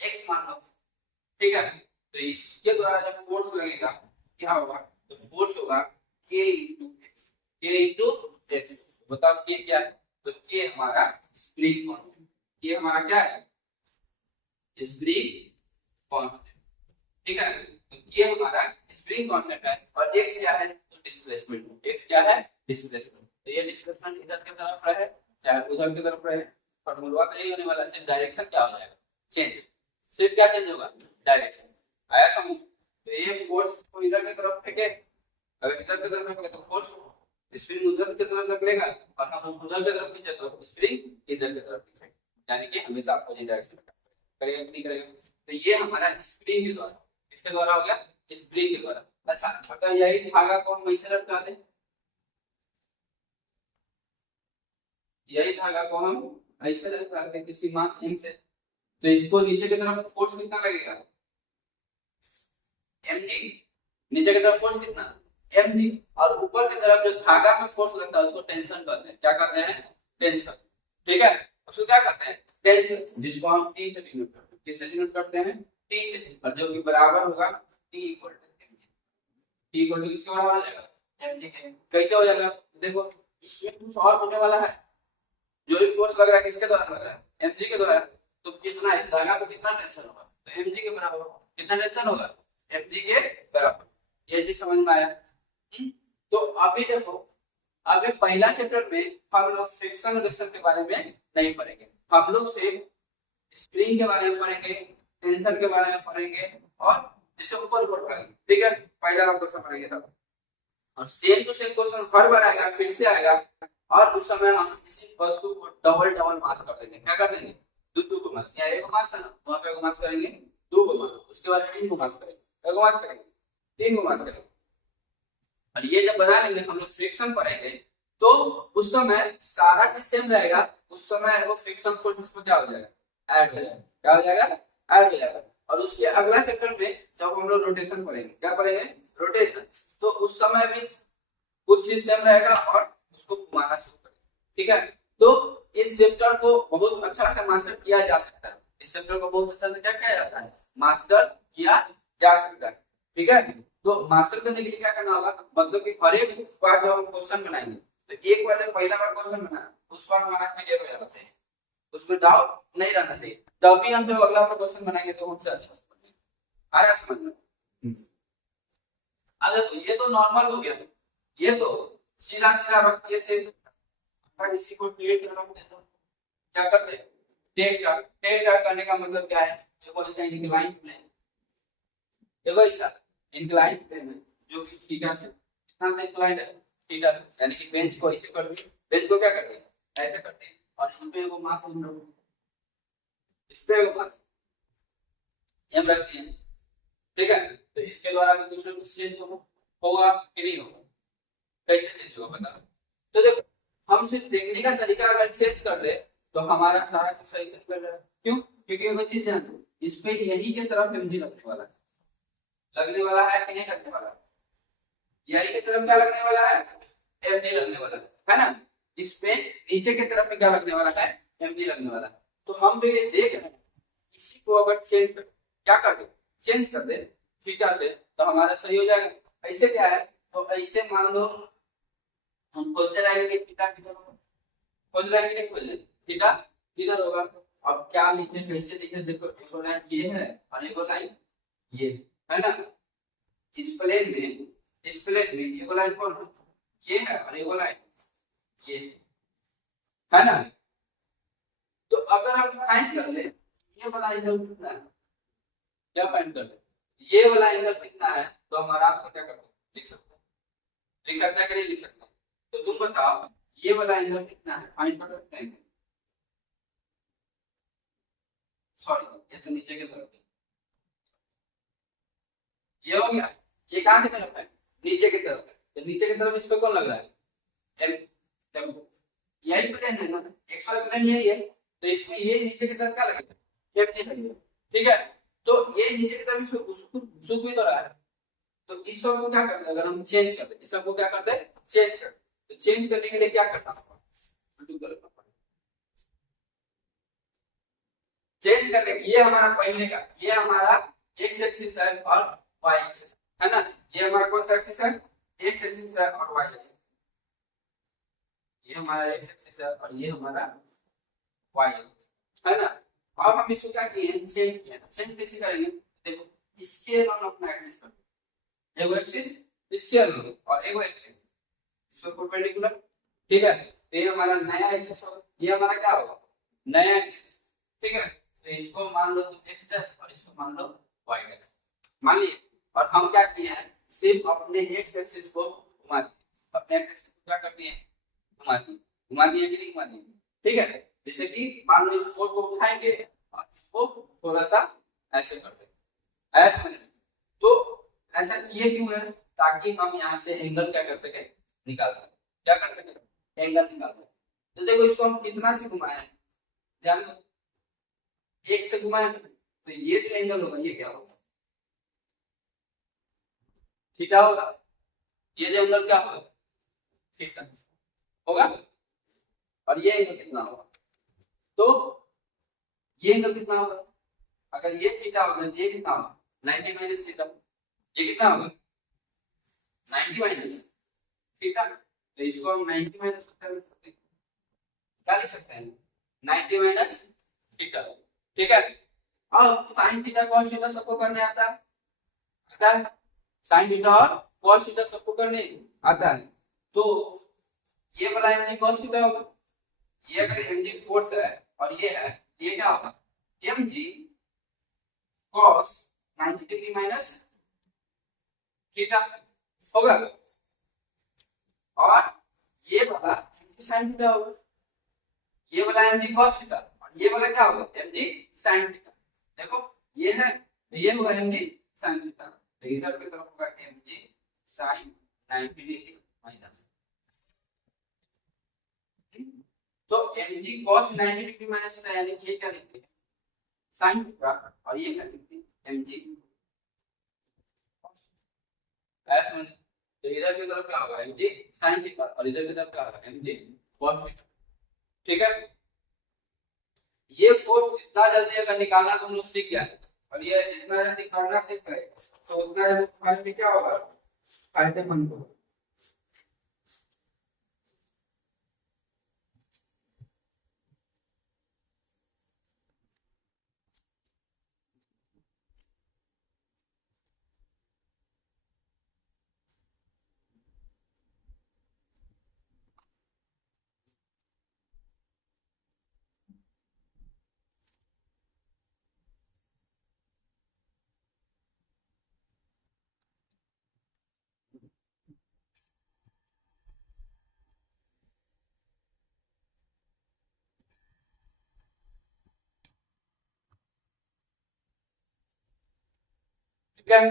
x मान लो। ठीक है। तो इसके द्वारा जब फोर्स लगेगा क्या होगा? तो फोर्स होगा k इंटू x। बताओ k क्या है? तो k हमारा स्प्रिंग कांस्टेंट, k हमारा क्या है? Spring constant. ठीक है। तो k हमारा स्प्रिंग कांस्टेंट है और x क्या है? तो डिस्प्लेसमेंट। x क्या है? डिस्प्लेसमेंट। तो ये डिस्प्लेसमेंट इधर की तरफ रहे चाहे उधर की तरफ रहे, फॉर्मूला तो यही होने वाला है। डायरेक्शन क्या हो जाएगा? चेंज। सिर्फ क्या चेंज होगा? डायरेक्शन। आया समझ? तो ये फोर्स को इधर की तरफ फेंके, अगर इधर की तरफ फेंके तो फोर्स स्प्रिंग उधर की तरफ धकेलेगा और हम उधर की तरफ खींचे तो स्प्रिंग इधर की तरफ खींचेगा, यानी कि हमेशा अपोजिट डायरेक्शन में करेगा कि नहीं करेगा? तो ये हमारा स्प्रिंग के द्वारा, किसके द्वारा हो गया? स्प्रिंग के द्वारा। अच्छा, अगर यही धागा को हम ऐसे लटका दें, यही धागा को हम ऐसे लटका दें किसी मास m से, तो इसको नीचे की तरफ फोर्स कितना लगेगा? mg। नीचे की तरफ फोर्स कितना? mg। और ऊपर की तरफ जो धागा में फोर्स लगता है उसको टेंशन कहते हैं। क्या कहते हैं? टेंशन। ठीक है। उसको क्या कहते हैं? टेंशन, जिसको हम T से डिनोट करते हैं। किससे डिनोट करते हैं? टी से, और जो कि बराबर होगा T equal to mg। T equal to किसके बराबर हो जाएगा, mg के। कैसे हो जाएगा, देखो इसमें कुछ और होने वाला है, जो भी फोर्स लग रहा है किसके द्वारा लग रहा है, mg के द्वारा, तो कितना हिस्सा तो कितना टेंशन होगा, तो mg के बराबर होगा। कितना टेंशन होगा, mg के बराबर। ये चीज समझ में आया। तो अभी देखो, अभी पहला चैप्टर में हम लोग फ्रिक्शन रिलेशन के बारे में नहीं पढ़ेंगे, हम लोग सिर्फ स्प्रिंग के बारे में पढ़ेंगे, टेंशन के बारे में पढ़ेंगे, और जैसे ऊपर ऊपर पढ़ेंगे, ठीक है। पहला वाला क्वेश्चन पढ़ेंगे तब, और सेम टू सेम क्वेश्चन हर बार आएगा, फिर से आएगा, और उस समय हम किसी वस्तु को डबल डबल मास कर देंगे। क्या कर देंगे, दो को मास, या एक मास है ना, वहां पे मास करेंगे, दो को मास, उसके बाद तीन को मास करेंगे, एक मास करेंगे, तीन को मास करेंगे। और ये जब बना लेंगे हम लोग फ्रिक्शन पढ़ेंगे, तो उस समय सारा चीज सेम रहेगा, उस समय वो फ्रिक्शन फोर्स इसमें क्या हो जाएगा, ऐड हो जाएगा। क्या हो जाएगा, ऐड हो जाएगा। और उसके अगला चैप्टर में जब हम लोग रोटेशन पढ़ेंगे, क्या पढ़ेंगे, रोटेशन, तो उस समय भी कुछ चीज सेम रहेगा और उसको घुमाना शुरू करेंगे, ठीक है। तो इस चैप्टर को बहुत अच्छा से मास्टर किया जा सकता है, इस चैप्टर को बहुत अच्छा से क्या किया जाता है, मास्टर किया जा सकता है, ठीक है। तो मास्टर करने के लिए क्या करना होगा, मतलब कि हर एक बार जब हम क्वेश्चन बनाएंगे, तो एक बार जब पहला बार क्वेश्चन बनाया उस बार हमारा क्लियर हो जाना चाहिए, उसमें डाउट नहीं रहना चाहिए, तभी हम जब अगला बार क्वेश्चन बनाएंगे तो हमसे अच्छा समझेंगे। आ रहा समझ में। अब देखो ये तो नॉर्मल हो गया, ये तो सीधा सीधा रख दिए थे, अगर इसी को टेढ़ रख देते क्या करते, टेढ़ करने का मतलब क्या है, देखो ऐसा इंक्लाइन प्लेन, देखो ऐसा इंक्लाइन प्लेन है जो कि थीटा से कितना से इंक्लाइन है, थीटा से, यानी कि बेंच को ऐसे कर दिए, बेंच को क्या करते हैं, ऐसे करते हैं, और इस पे वो मास हम लोग इस पे वो मास हम रखते हैं, ठीक है। तो इसके द्वारा भी कुछ ना कुछ चेंज होगा कि नहीं होगा, कैसे चेंज होगा बता। तो देखो हम सिर्फ देखने का तरीका अगर चेंज कर दे तो हमारा सारा कुछ सही से कर रहा है, क्यों, क्योंकि वो चीज जान दो, इस पे यही के तरफ mg लगने वाला है, लगने वाला है कि नहीं लगने वाला, यही की तरफ क्या लगने वाला है, mg लगने वाला है ना। इस पे नीचे की तरफ में क्या लगने वाला है, mg लगने वाला है। तो हम तो ये देख रहे हैं, इसी को अगर चेंज कर, क्या कर दे, चेंज कर दे थीटा से, तो हमारा सही हो जाएगा। ऐसे क्या है, तो ऐसे मान लो हम खोजते रहेंगे कि थीटा किधर होगा, खोज रहेंगे नहीं खोज थीटा किधर होगा। अब क्या लिखे, कैसे लिखे, देखो एक लाइन ये है और एक लाइन ये है ना, इस प्लेन में एक लाइन कौन है, ये है, और एक लाइन ये है ना। तो अगर हम फाइंड कर ले ये वाला एंगल कितना है, क्या फाइंड कर ले ये वाला एंगल कितना है, तो हम आराम से क्या कर सकते, लिख सकते हैं कि नहीं लिख सकते। तो तुम बताओ ये वाला एंगल कितना है, फाइंड कर सकते हैं, सॉरी ये तो नीचे की तरफ है, ये हो गया, ये कहां की तरफ है, नीचे की तरफ है, तो नीचे की तरफ इस पे कौन लग रहा है, एम, देखो यही प्लेन है ना, एक्स वाला प्लेन यही है, तो इसमें ये नीचे की तरफ क्या लगेगा, एम जी लगेगा, ठीक है। तो ये नीचे की तरफ इसको घुस भी तो रहा है, तो इस सब को क्या करते हैं, अगर हम चेंज कर दे, इस सब को क्या करते हैं, चेंज कर, तो चेंज करने के लिए क्या करना होगा, चेंज करने, ये हमारा पहले का, ये हमारा एक्स एक्सिस है और वाई एक्सिस है ना, ये हमारा कौन सा एक्सिस है, एक्स एक्सिस है और वाई एक्सिस, ये हमारा एक्स एक्सिस है और ये हमारा वाई है ना। अब हम इसको क्या किए, चेंज किया, चेंज कैसे करेंगे, देखो इसके हम अपना एक्सिस कर, एगो एक्सिस इसके अलग और एगो एक्सिस इस पे परपेंडिकुलर, ठीक है। तो ये हमारा नया एक्सिस होगा, ये हमारा क्या होगा, नया एक्सिस, ठीक है। तो इसको मान लो तुम x डैश और इसको मान लो y डैश, मान लिए। और हम क्या किए हैं, सिर्फ अपने x एक्सिस को घुमा दिए, अपने x एक्सिस को क्या कर दिए, घुमा दिए कि नहीं घुमा दिए, ठीक है। जैसे कि मान लो इस फोर को उठाएंगे और इसको थोड़ा सा ऐसे कर देंगे, ऐसे में, तो ऐसा किए क्यों है, ताकि हम यहाँ से एंगल क्या कर सके, निकाल सके, क्या कर सके, एंगल निकाल सके। तो देखो इसको हम कितना से घुमाए हैं, ध्यान दो, एक से घुमाए, तो ये जो एंगल होगा ये क्या होगा, थीटा होगा, ये जो एंगल क्या होगा, थीटा होगा, और ये एंगल कितना होगा, तो ये एंगल कितना होगा, अगर ये थीटा होगा ये कितना होगा 90 माइनस थीटा, ये कितना होगा 90 माइनस थीटा, तो इसको हम 90 माइनस थीटा लिख सकते हैं, क्या लिख सकते हैं 90 माइनस थीटा, ठीक है। अब साइन थीटा कॉस थीटा सबको करने आता है, साइन थीटा और कॉस थीटा सबको करने आता है, तो ये वाला mg cos थीटा होगा, ये अगर mg फोर्स है और ये है, ये क्या होगा mg cos 90 degree minus theta होगा, और ये वाला mg sin थीटा होगा, ये वाला mg cos थीटा और ये वाला क्या होगा mg sin थीटा। देखो ये है तो ये होगा mg sin थीटा, तो इधर की तरफ होगा mg sin 90 डिग्री माइनस, तो mg cos 90 degree minus theta, यानी कि ये क्या लिखते हैं sin थीटा और ये क्या लिखते हैं mg ऐसा, तो इधर की तरफ क्या होगा mg sin थीटा और इधर की तरफ क्या होगा mg cos थीटा, ठीक है। ये फोर्स जितना जल्दी अगर निकालना तुम लोग सीख गए और ये जितना जल्दी करना सीख गए तो उतना जल्दी तुम्हारे लिए क्या होगा फायदेमंद होगा। ठीक है,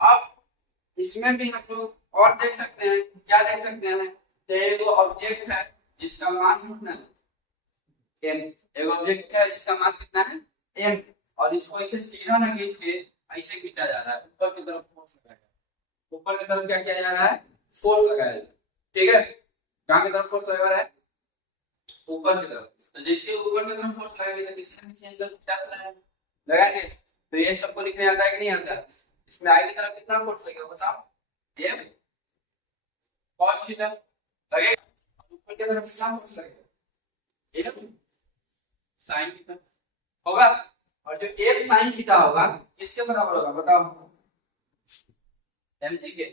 अब इसमें भी हम लोग और देख सकते हैं, क्या देख सकते हैं, तो एक ऑब्जेक्ट है जिसका मास कितना है m, एक ऑब्जेक्ट है जिसका मास कितना है m, और इसको ऐसे सीधा ना खींच के ऐसे खींचा जा रहा है, ऊपर की तरफ फोर्स लगाया, ऊपर की तरफ क्या किया जा रहा है फोर्स लगाया जा रहा है, ठीक है। कहां की तरफ फोर्स लगा रहा है ऊपर की तरफ, तो जैसे ऊपर की तरफ फोर्स लगाएंगे तो किसी न किसी एंगल थीटा लगाएंगे, तो ये सबको लिखने आता है कि नहीं आता है, इसमें आई की तरफ कितना फोर्स लगेगा बताओ m cos थीटा लगेगा, ऊपर की तरफ कितना फोर्स लगेगा m sin थीटा होगा, और जो f sin थीटा होगा किसके बराबर होगा बताओ mg के,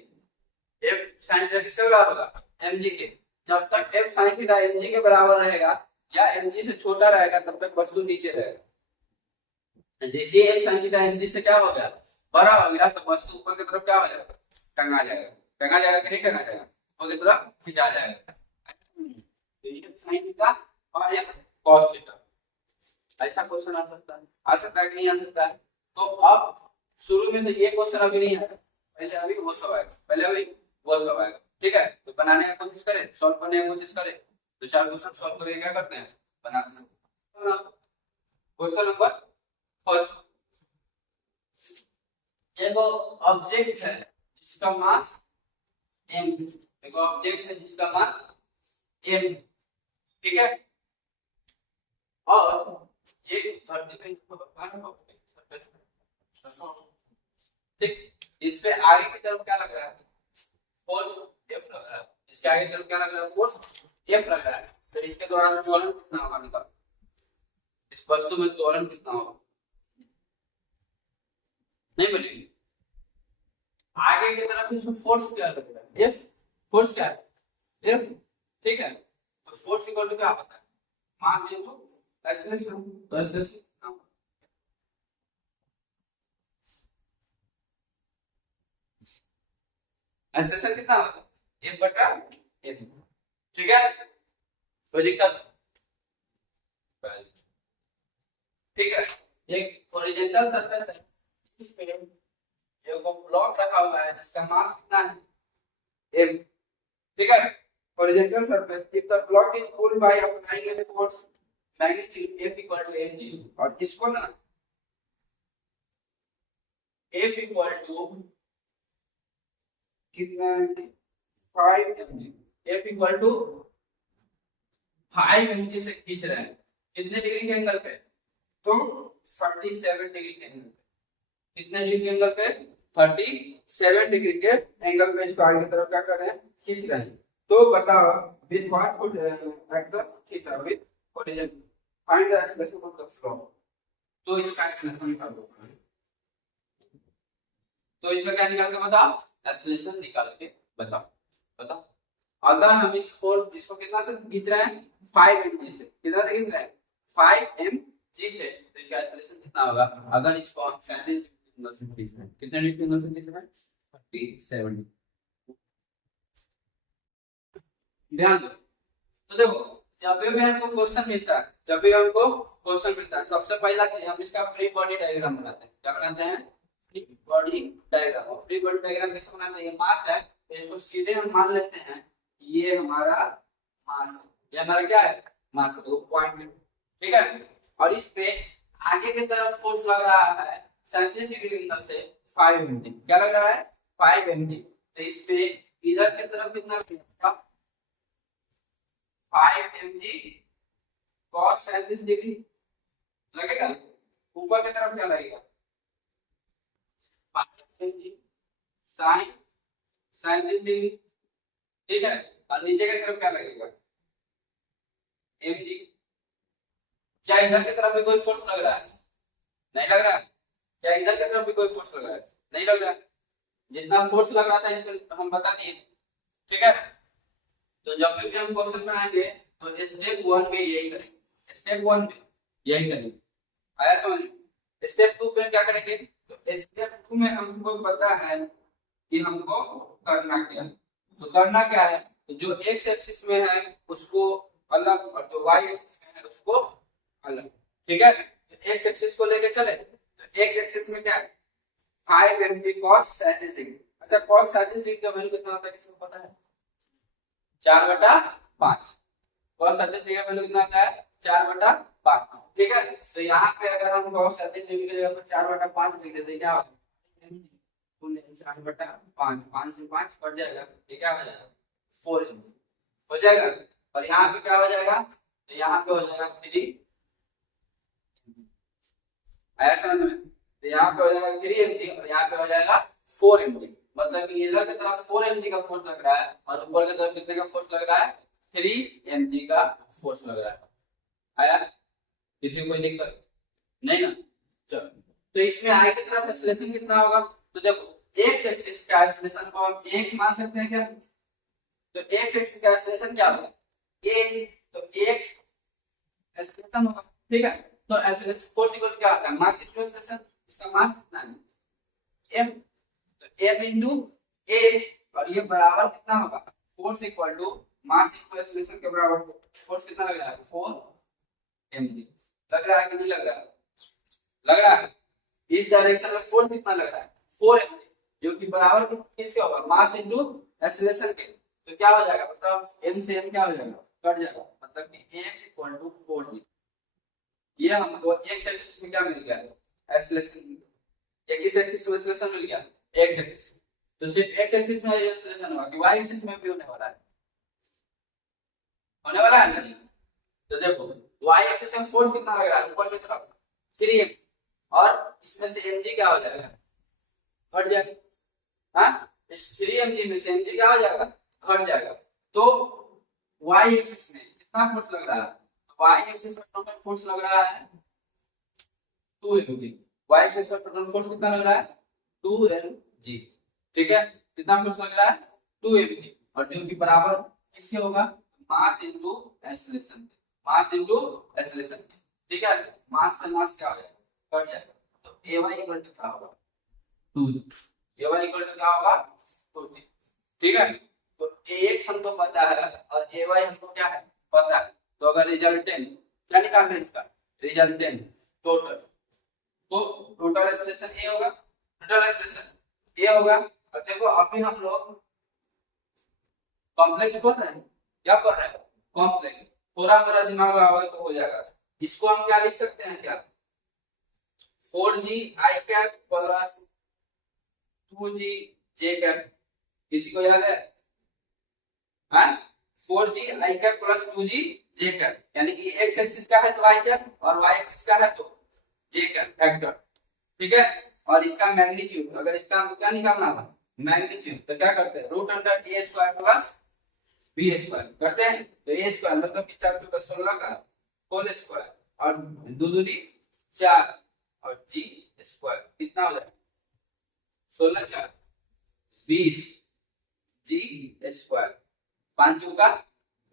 f sin थीटा किसके बराबर होगा mg के, जब तक f sin थीटा mg के बराबर रहेगा या mg से छोटा रहेगा तब तक वस्तु नीचे रहेगा, जैसे f sin थीटा mg से क्या हो गया बड़ा हो गया तो वस्तु ऊपर की तरफ क्या हो जाएगा टंगा जाएगा, टंगा जाएगा कि नहीं टंगा जाएगा, ऊपर की तरफ खिंचा जाएगा, तो ये sin थीटा और f cos थीटा, ऐसा क्वेश्चन आ सकता है कि नहीं आ सकता है। तो अब शुरू में तो ये क्वेश्चन अभी नहीं आया, पहले अभी वो सब आएगा, पहले अभी वो सब आएगा, ठीक है। तो बनाने की कोशिश करें, सॉल्व करने की कोशिश करें, तो 4 क्वेश्चन सॉल्व करके क्या करते हैं बनाते हैं। क्वेश्चन नंबर फर्स्ट, एक ऑब्जेक्ट है जिसका मास m, एक ऑब्जेक्ट है जिसका मास m, ठीक है, और ये धरती पे ठीक, इस पे आगे की तरफ क्या लग रहा है फोर्स F लग रहा है, इसके आगे की तरफ क्या लग रहा है फोर्स F लग रहा है, तो इसके दौरान त्वरण कितना होगा निकाल, इस वस्तु में त्वरण कितना होगा नहीं बनेगी, आगे की तरफ इसमें फोर्स क्या लग रहा है F, फोर्स क्या है F, ठीक है, तो फोर्स इक्वल टू क्या होता है मास इनटू एक्सेलरेशन, तो एक्सेलरेशन एक्सेलरेशन कितना होगा F बटा m, ठीक है, कोई दिक्कत, ठीक है। एक हॉरिजॉन्टल सरफेस है इस पे एक ब्लॉक रखा हुआ है जिसका मास कितना है m, ठीक है, horizontal surface, if the block is pulled by applying a force magnitude F equal to mg, और इसको ना F इक्वल टू कितना 5 mg, F equal to 5 mg से खींच रहे हैं कितने डिग्री के एंगल पे, तो 37 डिग्री के एंगल पे। कितने डिग्री के एंगल पे? 37 डिग्री के एंगल पे इसको आगे की तरफ क्या कर रहे हैं? खींच रहे हैं। तो बताओ with what would at the theta with origin find the acceleration of the flow. तो इसका एक्सेलरेशन निकाल दो। तो इसका क्या निकाल के बताओ? एक्सेलरेशन निकाल के बताओ। बताओ अगर हम इसको कितना से खींच रहे हैं? 5 mg से। कितना से खींच रहे हैं? 5 mg से। तो इसका एक्सेलरेशन कितना होगा अगर इसको हम 37 एंगल से खींच रहे हैं? कितने डिग्री एंगल से खींच रहे हैं? 37। ध्यान दो। तो देखो जब भी हमको क्वेश्चन मिलता है, सबसे पहला हम इसका फ्री बॉडी डायग्राम बनाते हैं। क्या बनाते हैं? Free body diagram. और फ्री बॉडी डायग्राम कैसे बनाते हैं? ये मास है, इसको सीधे हम मान लेते हैं ये हमारा मास है। ये हमारा क्या है? मास है। तो पॉइंट में, ठीक है। और इस पे आगे की तरफ फोर्स लग रहा है 37 डिग्री एंगल से 5 mg। क्या लग रहा है? 5 mg। तो इस पे इधर की तरफ कितना लगेगा? 5 mg cos 37 डिग्री लगेगा। ऊपर की तरफ क्या लगेगा? 5 mg sin 37 डिग्री, ठीक है। और नीचे की तरफ क्या लगेगा? mg। क्या इधर की तरफ भी कोई फोर्स लग रहा है? नहीं लग रहा। क्या इधर की तरफ भी कोई फोर्स लग रहा है? नहीं लग रहा। जितना फोर्स लग रहा था इसको हम बता दिए, ठीक है। तो जब भी हम क्वेश्चन बनाएंगे तो स्टेप 1 में यही करेंगे। स्टेप 1 में यही करेंगे। आया समझ? स्टेप 2 में क्या करेंगे? तो स्टेप 2 में हमको पता है कि हमको करना क्या है। तो करना क्या है? तो जो x एक्सिस में है उसको अलग और जो y एक्सिस में है उसको अलग, ठीक है। तो x एक्सिस को लेके चले तो x एक्सिस में क्या है? 5 mg cos 37 डिग्री। अच्छा cos 37 डिग्री का वैल्यू कितना होता है किसी को पता है? 4/5। cos 37 डिग्री का वैल्यू कितना आता है? 4/5, ठीक है। तो यहाँ पे अगर हम cos 37 डिग्री की जगह पर 4/5 लिख देते क्या होगा? 4/5, 5 से 5 कट जाएगा, ये क्या हो जाएगा? 4 mg हो जाएगा। और यहाँ पे क्या हो जाएगा? तो यहाँ पे हो जाएगा 3। आया समझ में? तो यहाँ पे हो जाएगा 3 mg और यहाँ पे हो जाएगा 4 mg। मतलब कि इधर की तरफ 4 mg का फोर्स लग रहा है और ऊपर की तरफ कितने का फोर्स लग रहा है? 3 mg का फोर्स लग रहा है। आया? किसी को कोई दिक्कत नहीं ना? चलो तो इसमें आगे की तरफ एक्सेलरेशन कितना होगा? तो देखो x एक्सिस का एक्सेलरेशन को हम x मान सकते हैं क्या? तो x एक्सिस का एक्सेलरेशन क्या होगा? x। तो x एक्सेलरेशन होगा, ठीक है। तो एक्सेलरेशन फोर्स इक्वल क्या होता है? मास इनटू एक्सेलरेशन। इसका मास कितना है? m। तो m इनटू h और ये बराबर कितना होगा? Force equal to mass into acceleration के बराबर। फोर्स कितना लग रहा है? 4 mg। लग रहा है कि नहीं लग रहा है? लग रहा है। इस डायरेक्शन में फोर्स कितना लग रहा है? 4 mg, जो कि बराबर किसके होगा? मास इनटू एक्सेलरेशन के। तो क्या हो जाएगा? मतलब m से m क्या हो जाएगा? कट जाएगा। मतलब कि x इक्वल टू 4g। ये हमको x एक्सिस में क्या मिल गया? एक्सेलरेशन। ये किस एक्सिस में एक्सेलरेशन मिल गया? x axis. तो सिर्फ x एक्सिस में एक्सेलरेशन होगा कि y एक्सिस में भी होने वाला है? होने वाला है ना? तो देखो y एक्सिस में फोर्स कितना लग रहा है? ऊपर की तरफ 3 mg और इसमें से mg क्या हो जाएगा? घट जाएगा। हाँ, इस 3 mg में से mg क्या हो जाएगा? घट जाएगा। तो y एक्सिस में कितना फोर्स लग रहा है? y एक्सिस में टोटल फोर्स लग रहा है 2 mg। y एक्सिस में टोटल फोर्स कितना लग रहा है? 2 mg, ठीक है। कितना फोर्स लग रहा है? 2 mg। और जो कि बराबर किसके होगा? मास इनटू एक्सेलरेशन। मास इनटू एक्सेलरेशन, ठीक है। मास से मास क्या हो जाएगा? कट जाएगा। तो ay इक्वल टू क्या होगा? 2g। ay इक्वल टू क्या होगा? 2g, ठीक है। तो ax हमको पता है और ay हमको क्या है? पता है। तो अगर रिजल्टेंट क्या निकालना है? इसका रिजल्टेंट टोटल। तो टोटल एक्सेलरेशन a होगा। टोटल एक्सेलरेशन a होगा। और देखो अभी हम लोग कॉम्प्लेक्स पढ़ रहे हैं। क्या पढ़ रहे हैं? कॉम्प्लेक्स। थोड़ा मोड़ा दिमाग लगाओगे तो हो जाएगा। इसको हम क्या लिख सकते हैं? क्या 4g i cap plus 2g j cap. किसी को याद है? हाँ, 4g i cap plus 2g j cap. यानी कि x एक्सिस का है तो i कैप और y एक्सिस का है तो जे का फैक्टर, ठीक है। और इसका मैग्नीट्यूड, अगर इसका हमको क्या निकालना है मैग्नीट्यूड, तो क्या करते हैं रूट अंडर ए स्क्वायर प्लस बी स्क्वायर करते हैं। तो ए स्क्वायर मतलब कि 4 चौका 16 का होल स्क्वायर और दो दूनी 4 और जी स्क्वायर कितना हो जाएगा 16 4 20 जी स्क्वायर 5 चौका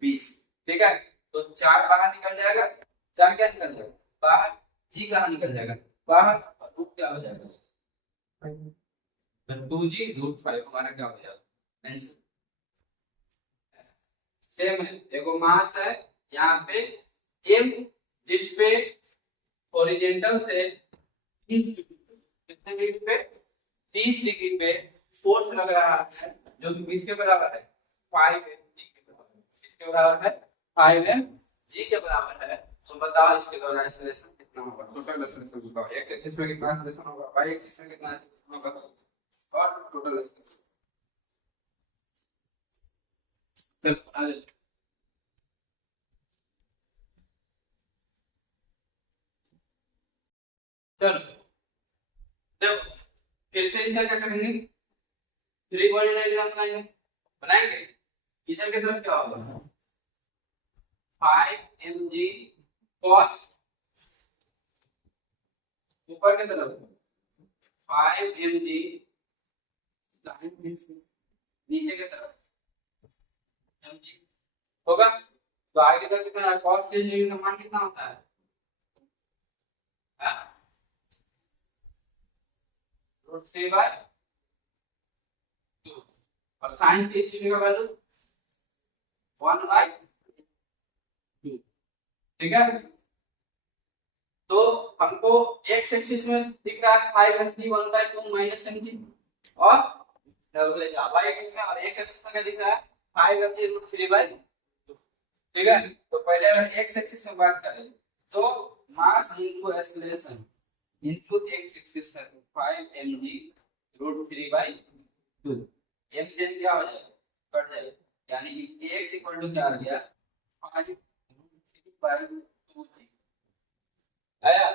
20, ठीक है। तो 4 बाहर निकल जाएगा, 4 क्या निकल जाएगा बाहर, जी कहाँ निकल जाएगा बाहर, और रूट क्या हो जाएगा तो 2g रूट 5 हमारा क्या हो जाएगा आंसर। सेम है, देखो मास है यहाँ पे m, जिस पे हॉरिजॉन्टल से 30 डिग्री पे 30 डिग्री पे फोर्स लग रहा है जो कि किसके बराबर है 5mg के बराबर, किसके बराबर है 5mg के बराबर है। तो बताओ इसके द्वारा एक्सेलरेशन कितना होगा, टोटल एक्सेलरेशन बताओ, x एक्सिस में कितना एक्सेलरेशन होगा, y एक्सिस में कितना एक्सेलरेशन होगा और टोटल एक्सेलरेशन। चलो आगे चलो देखो फिर से इसका क्या करेंगे, थ्री बॉडी डायग्राम बनाएंगे, बनाएंगे इधर की तरफ क्या होगा 5mg cos, ऊपर की तरफ 5mg नीचे की तरफ mg होगा। तो आगे तक कितना है cos के का मान कितना होता है रूट 3 बाय 2 और sin के का वैल्यू 1 बाय 2, ठीक है। तो हमको x एक्सिस में दिख रहा है 5mg 1 बाय 2 माइनस mg और y एक्सिस में, और x एक्सिस में क्या दिख रहा है 5mg रूट 3 बाय 2, ठीक है। तो पहले अगर x एक्सिस में बात करें तो मास into acceleration into x axis है तो 5mg रूट 3 बाय 2, m से क्या हो जाएगा कट जाएगा, यानी कि x इक्वल टू क्या आ गया 5 रूट 3 बाय 2g आया।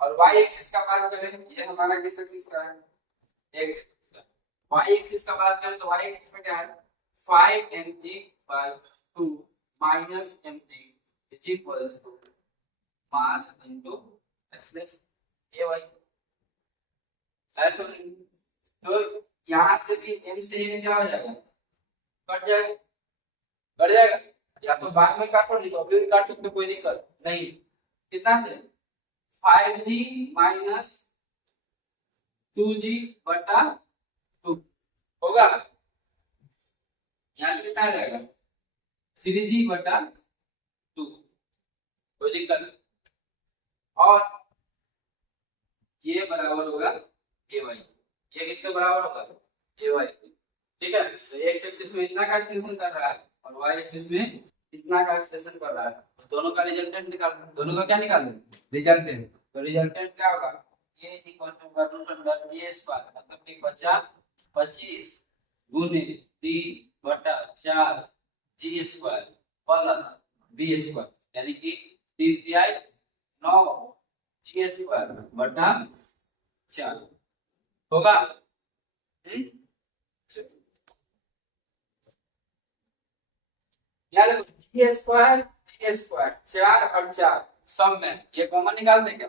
और y एक्सिस का बात करें ये हमारा किस एक्सिस का है x, y एक्सिस का बात करें तो y एक्सिस में क्या है 5mg by 2 minus mg is equals to mass into acceleration ay ऐसा। तो यहाँ से भी m से m क्या हो जाएगा कट जाएगा, कट जाएगा, या तो बाद में काटो नहीं तो अभी भी काट सकते कोई दिक्कत नहीं। कितना से 5g माइनस 2g बटा 2 होगा, यहाँ से कितना आ जाएगा 3g बटा 2, कोई दिक्कत नहीं। और ये बराबर होगा ay, ये किसके बराबर होगा ay, ठीक है। तो x एक्सिस में इतना का एक्सटेंशन कर रहा है और y एक्सिस में इतना का एक्सटेंशन कर रहा है, तो दोनों का रिजल्टेंट निकाल, दोनों का क्या निकालें रिजल्टेंट। तो रिजल्टेंट क्या होगा a equal to root under a square मतलब कि बचा 25 गुने 3 बटा 4 G square plus B square, यानी कि 3 तिहाई 9 जी स्क्वायर बटा 4 होगा। यहाँ देखो जी स्क्वायर 4 और 4 सब में ये कॉमन निकाल देंगे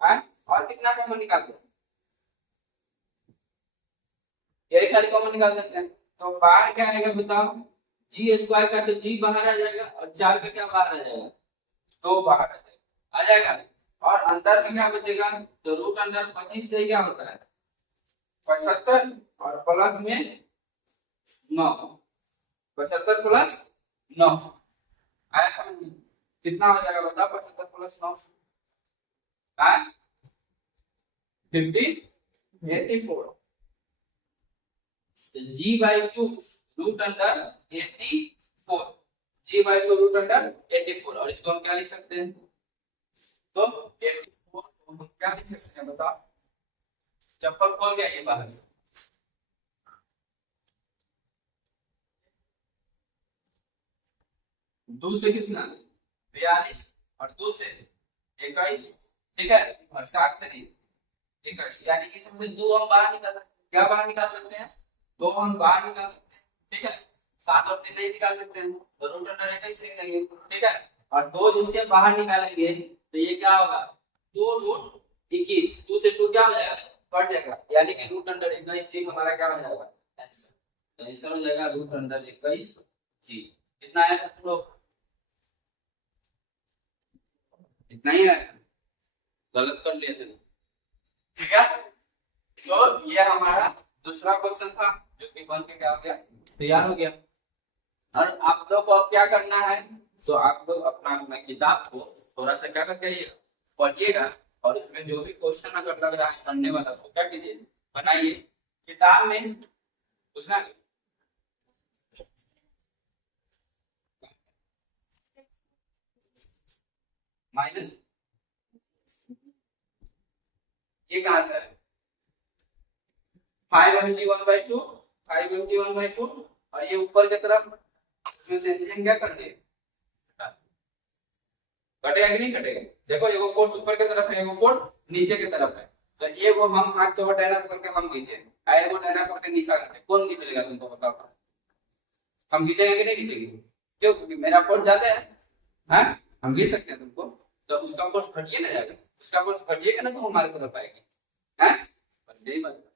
है, और कितना कॉमन निकाल दो ये खाली कॉमन निकाल देते हैं। तो बाहर क्या आएगा बताओ जी स्क्वायर का, तो जी बाहर आ जाएगा और 4 का क्या बाहर आ जाएगा 2 बाहर आ जाएगा और अंदर में क्या बचेगा तो रूट अंडर 25 से क्या होता है 75 और प्लस में 9, 75 प्लस 9 आया समझ में, कितना हो जाएगा बताओ 75 plus 9 50 84, G by 2 root under 84, G by 2 root under 84, और इसको हम क्या लिख सकते हैं तो 84 को हम क्या लिख सकते हैं बताओ, चप्पल खोल गया ये बाहर 2 से कितना 42 और 2 से 21, ठीक है, और 7 3, ठीक है, यानी कि इसमें से 2 हम बाहर निकाल सकते हैं। क्या बाहर निकाल सकते हैं? 2 हम बाहर निकाल सकते हैं, ठीक है। 7 और 3 नहीं निकाल सकते हैं, तो रूट अंडर 21 लिख देंगे, ठीक है। और 2 जिसके बाहर निकालेंगे तो ये क्या होगा? 2 रूट 21, 2 से 2 क्या हो जाएगा? कट जाएगा, यानी कि रूट अंडर 21 जी हमारा क्या हो जाएगा? आंसर। आंसर हो जाएगा रूट अंडर 21 जी। कितना है तुम लोग? इतना ही है, गलत कर लिए थे, ठीक है। तो ये हमारा दूसरा क्वेश्चन था जो कि बन के क्या हो गया? तैयार हो गया। और आप लोग को अब क्या करना है? तो आप लोग अपना अपना किताब को थोड़ा सा क्या करके पढ़िएगा, और उसमें जो भी क्वेश्चन अगर लग रहा है करने वाला तो क्या कीजिए, बनाइए। किताब में पूछना माइनस, ये कहां से है? 5mg1/2, 5mg1/2, और ये ऊपर की तरफ इसमें से एंगल क्या कर दिए? कटेगा कि नहीं कटेगा? देखो एगो फोर्स ऊपर की तरफ है, एगो फोर्स नीचे की तरफ है, तो एगो हम हाथ को डायना करके हम खींचे, एगो डायना करके नीचे खींचे, कौन खींच लेगा तुमको बताओ? हम खींचेंगे कि नहीं खींचेंगे? क्यों? क्योंकि मेरा फोर्स ज्यादा है, हाँ हम खींच सकते हैं तुमको, तो उसका फोर्स घटिए ना जाएगा, उसका फोर्स घटिएगा ना तो हमारे तरफ आएगी, है बस यही बात।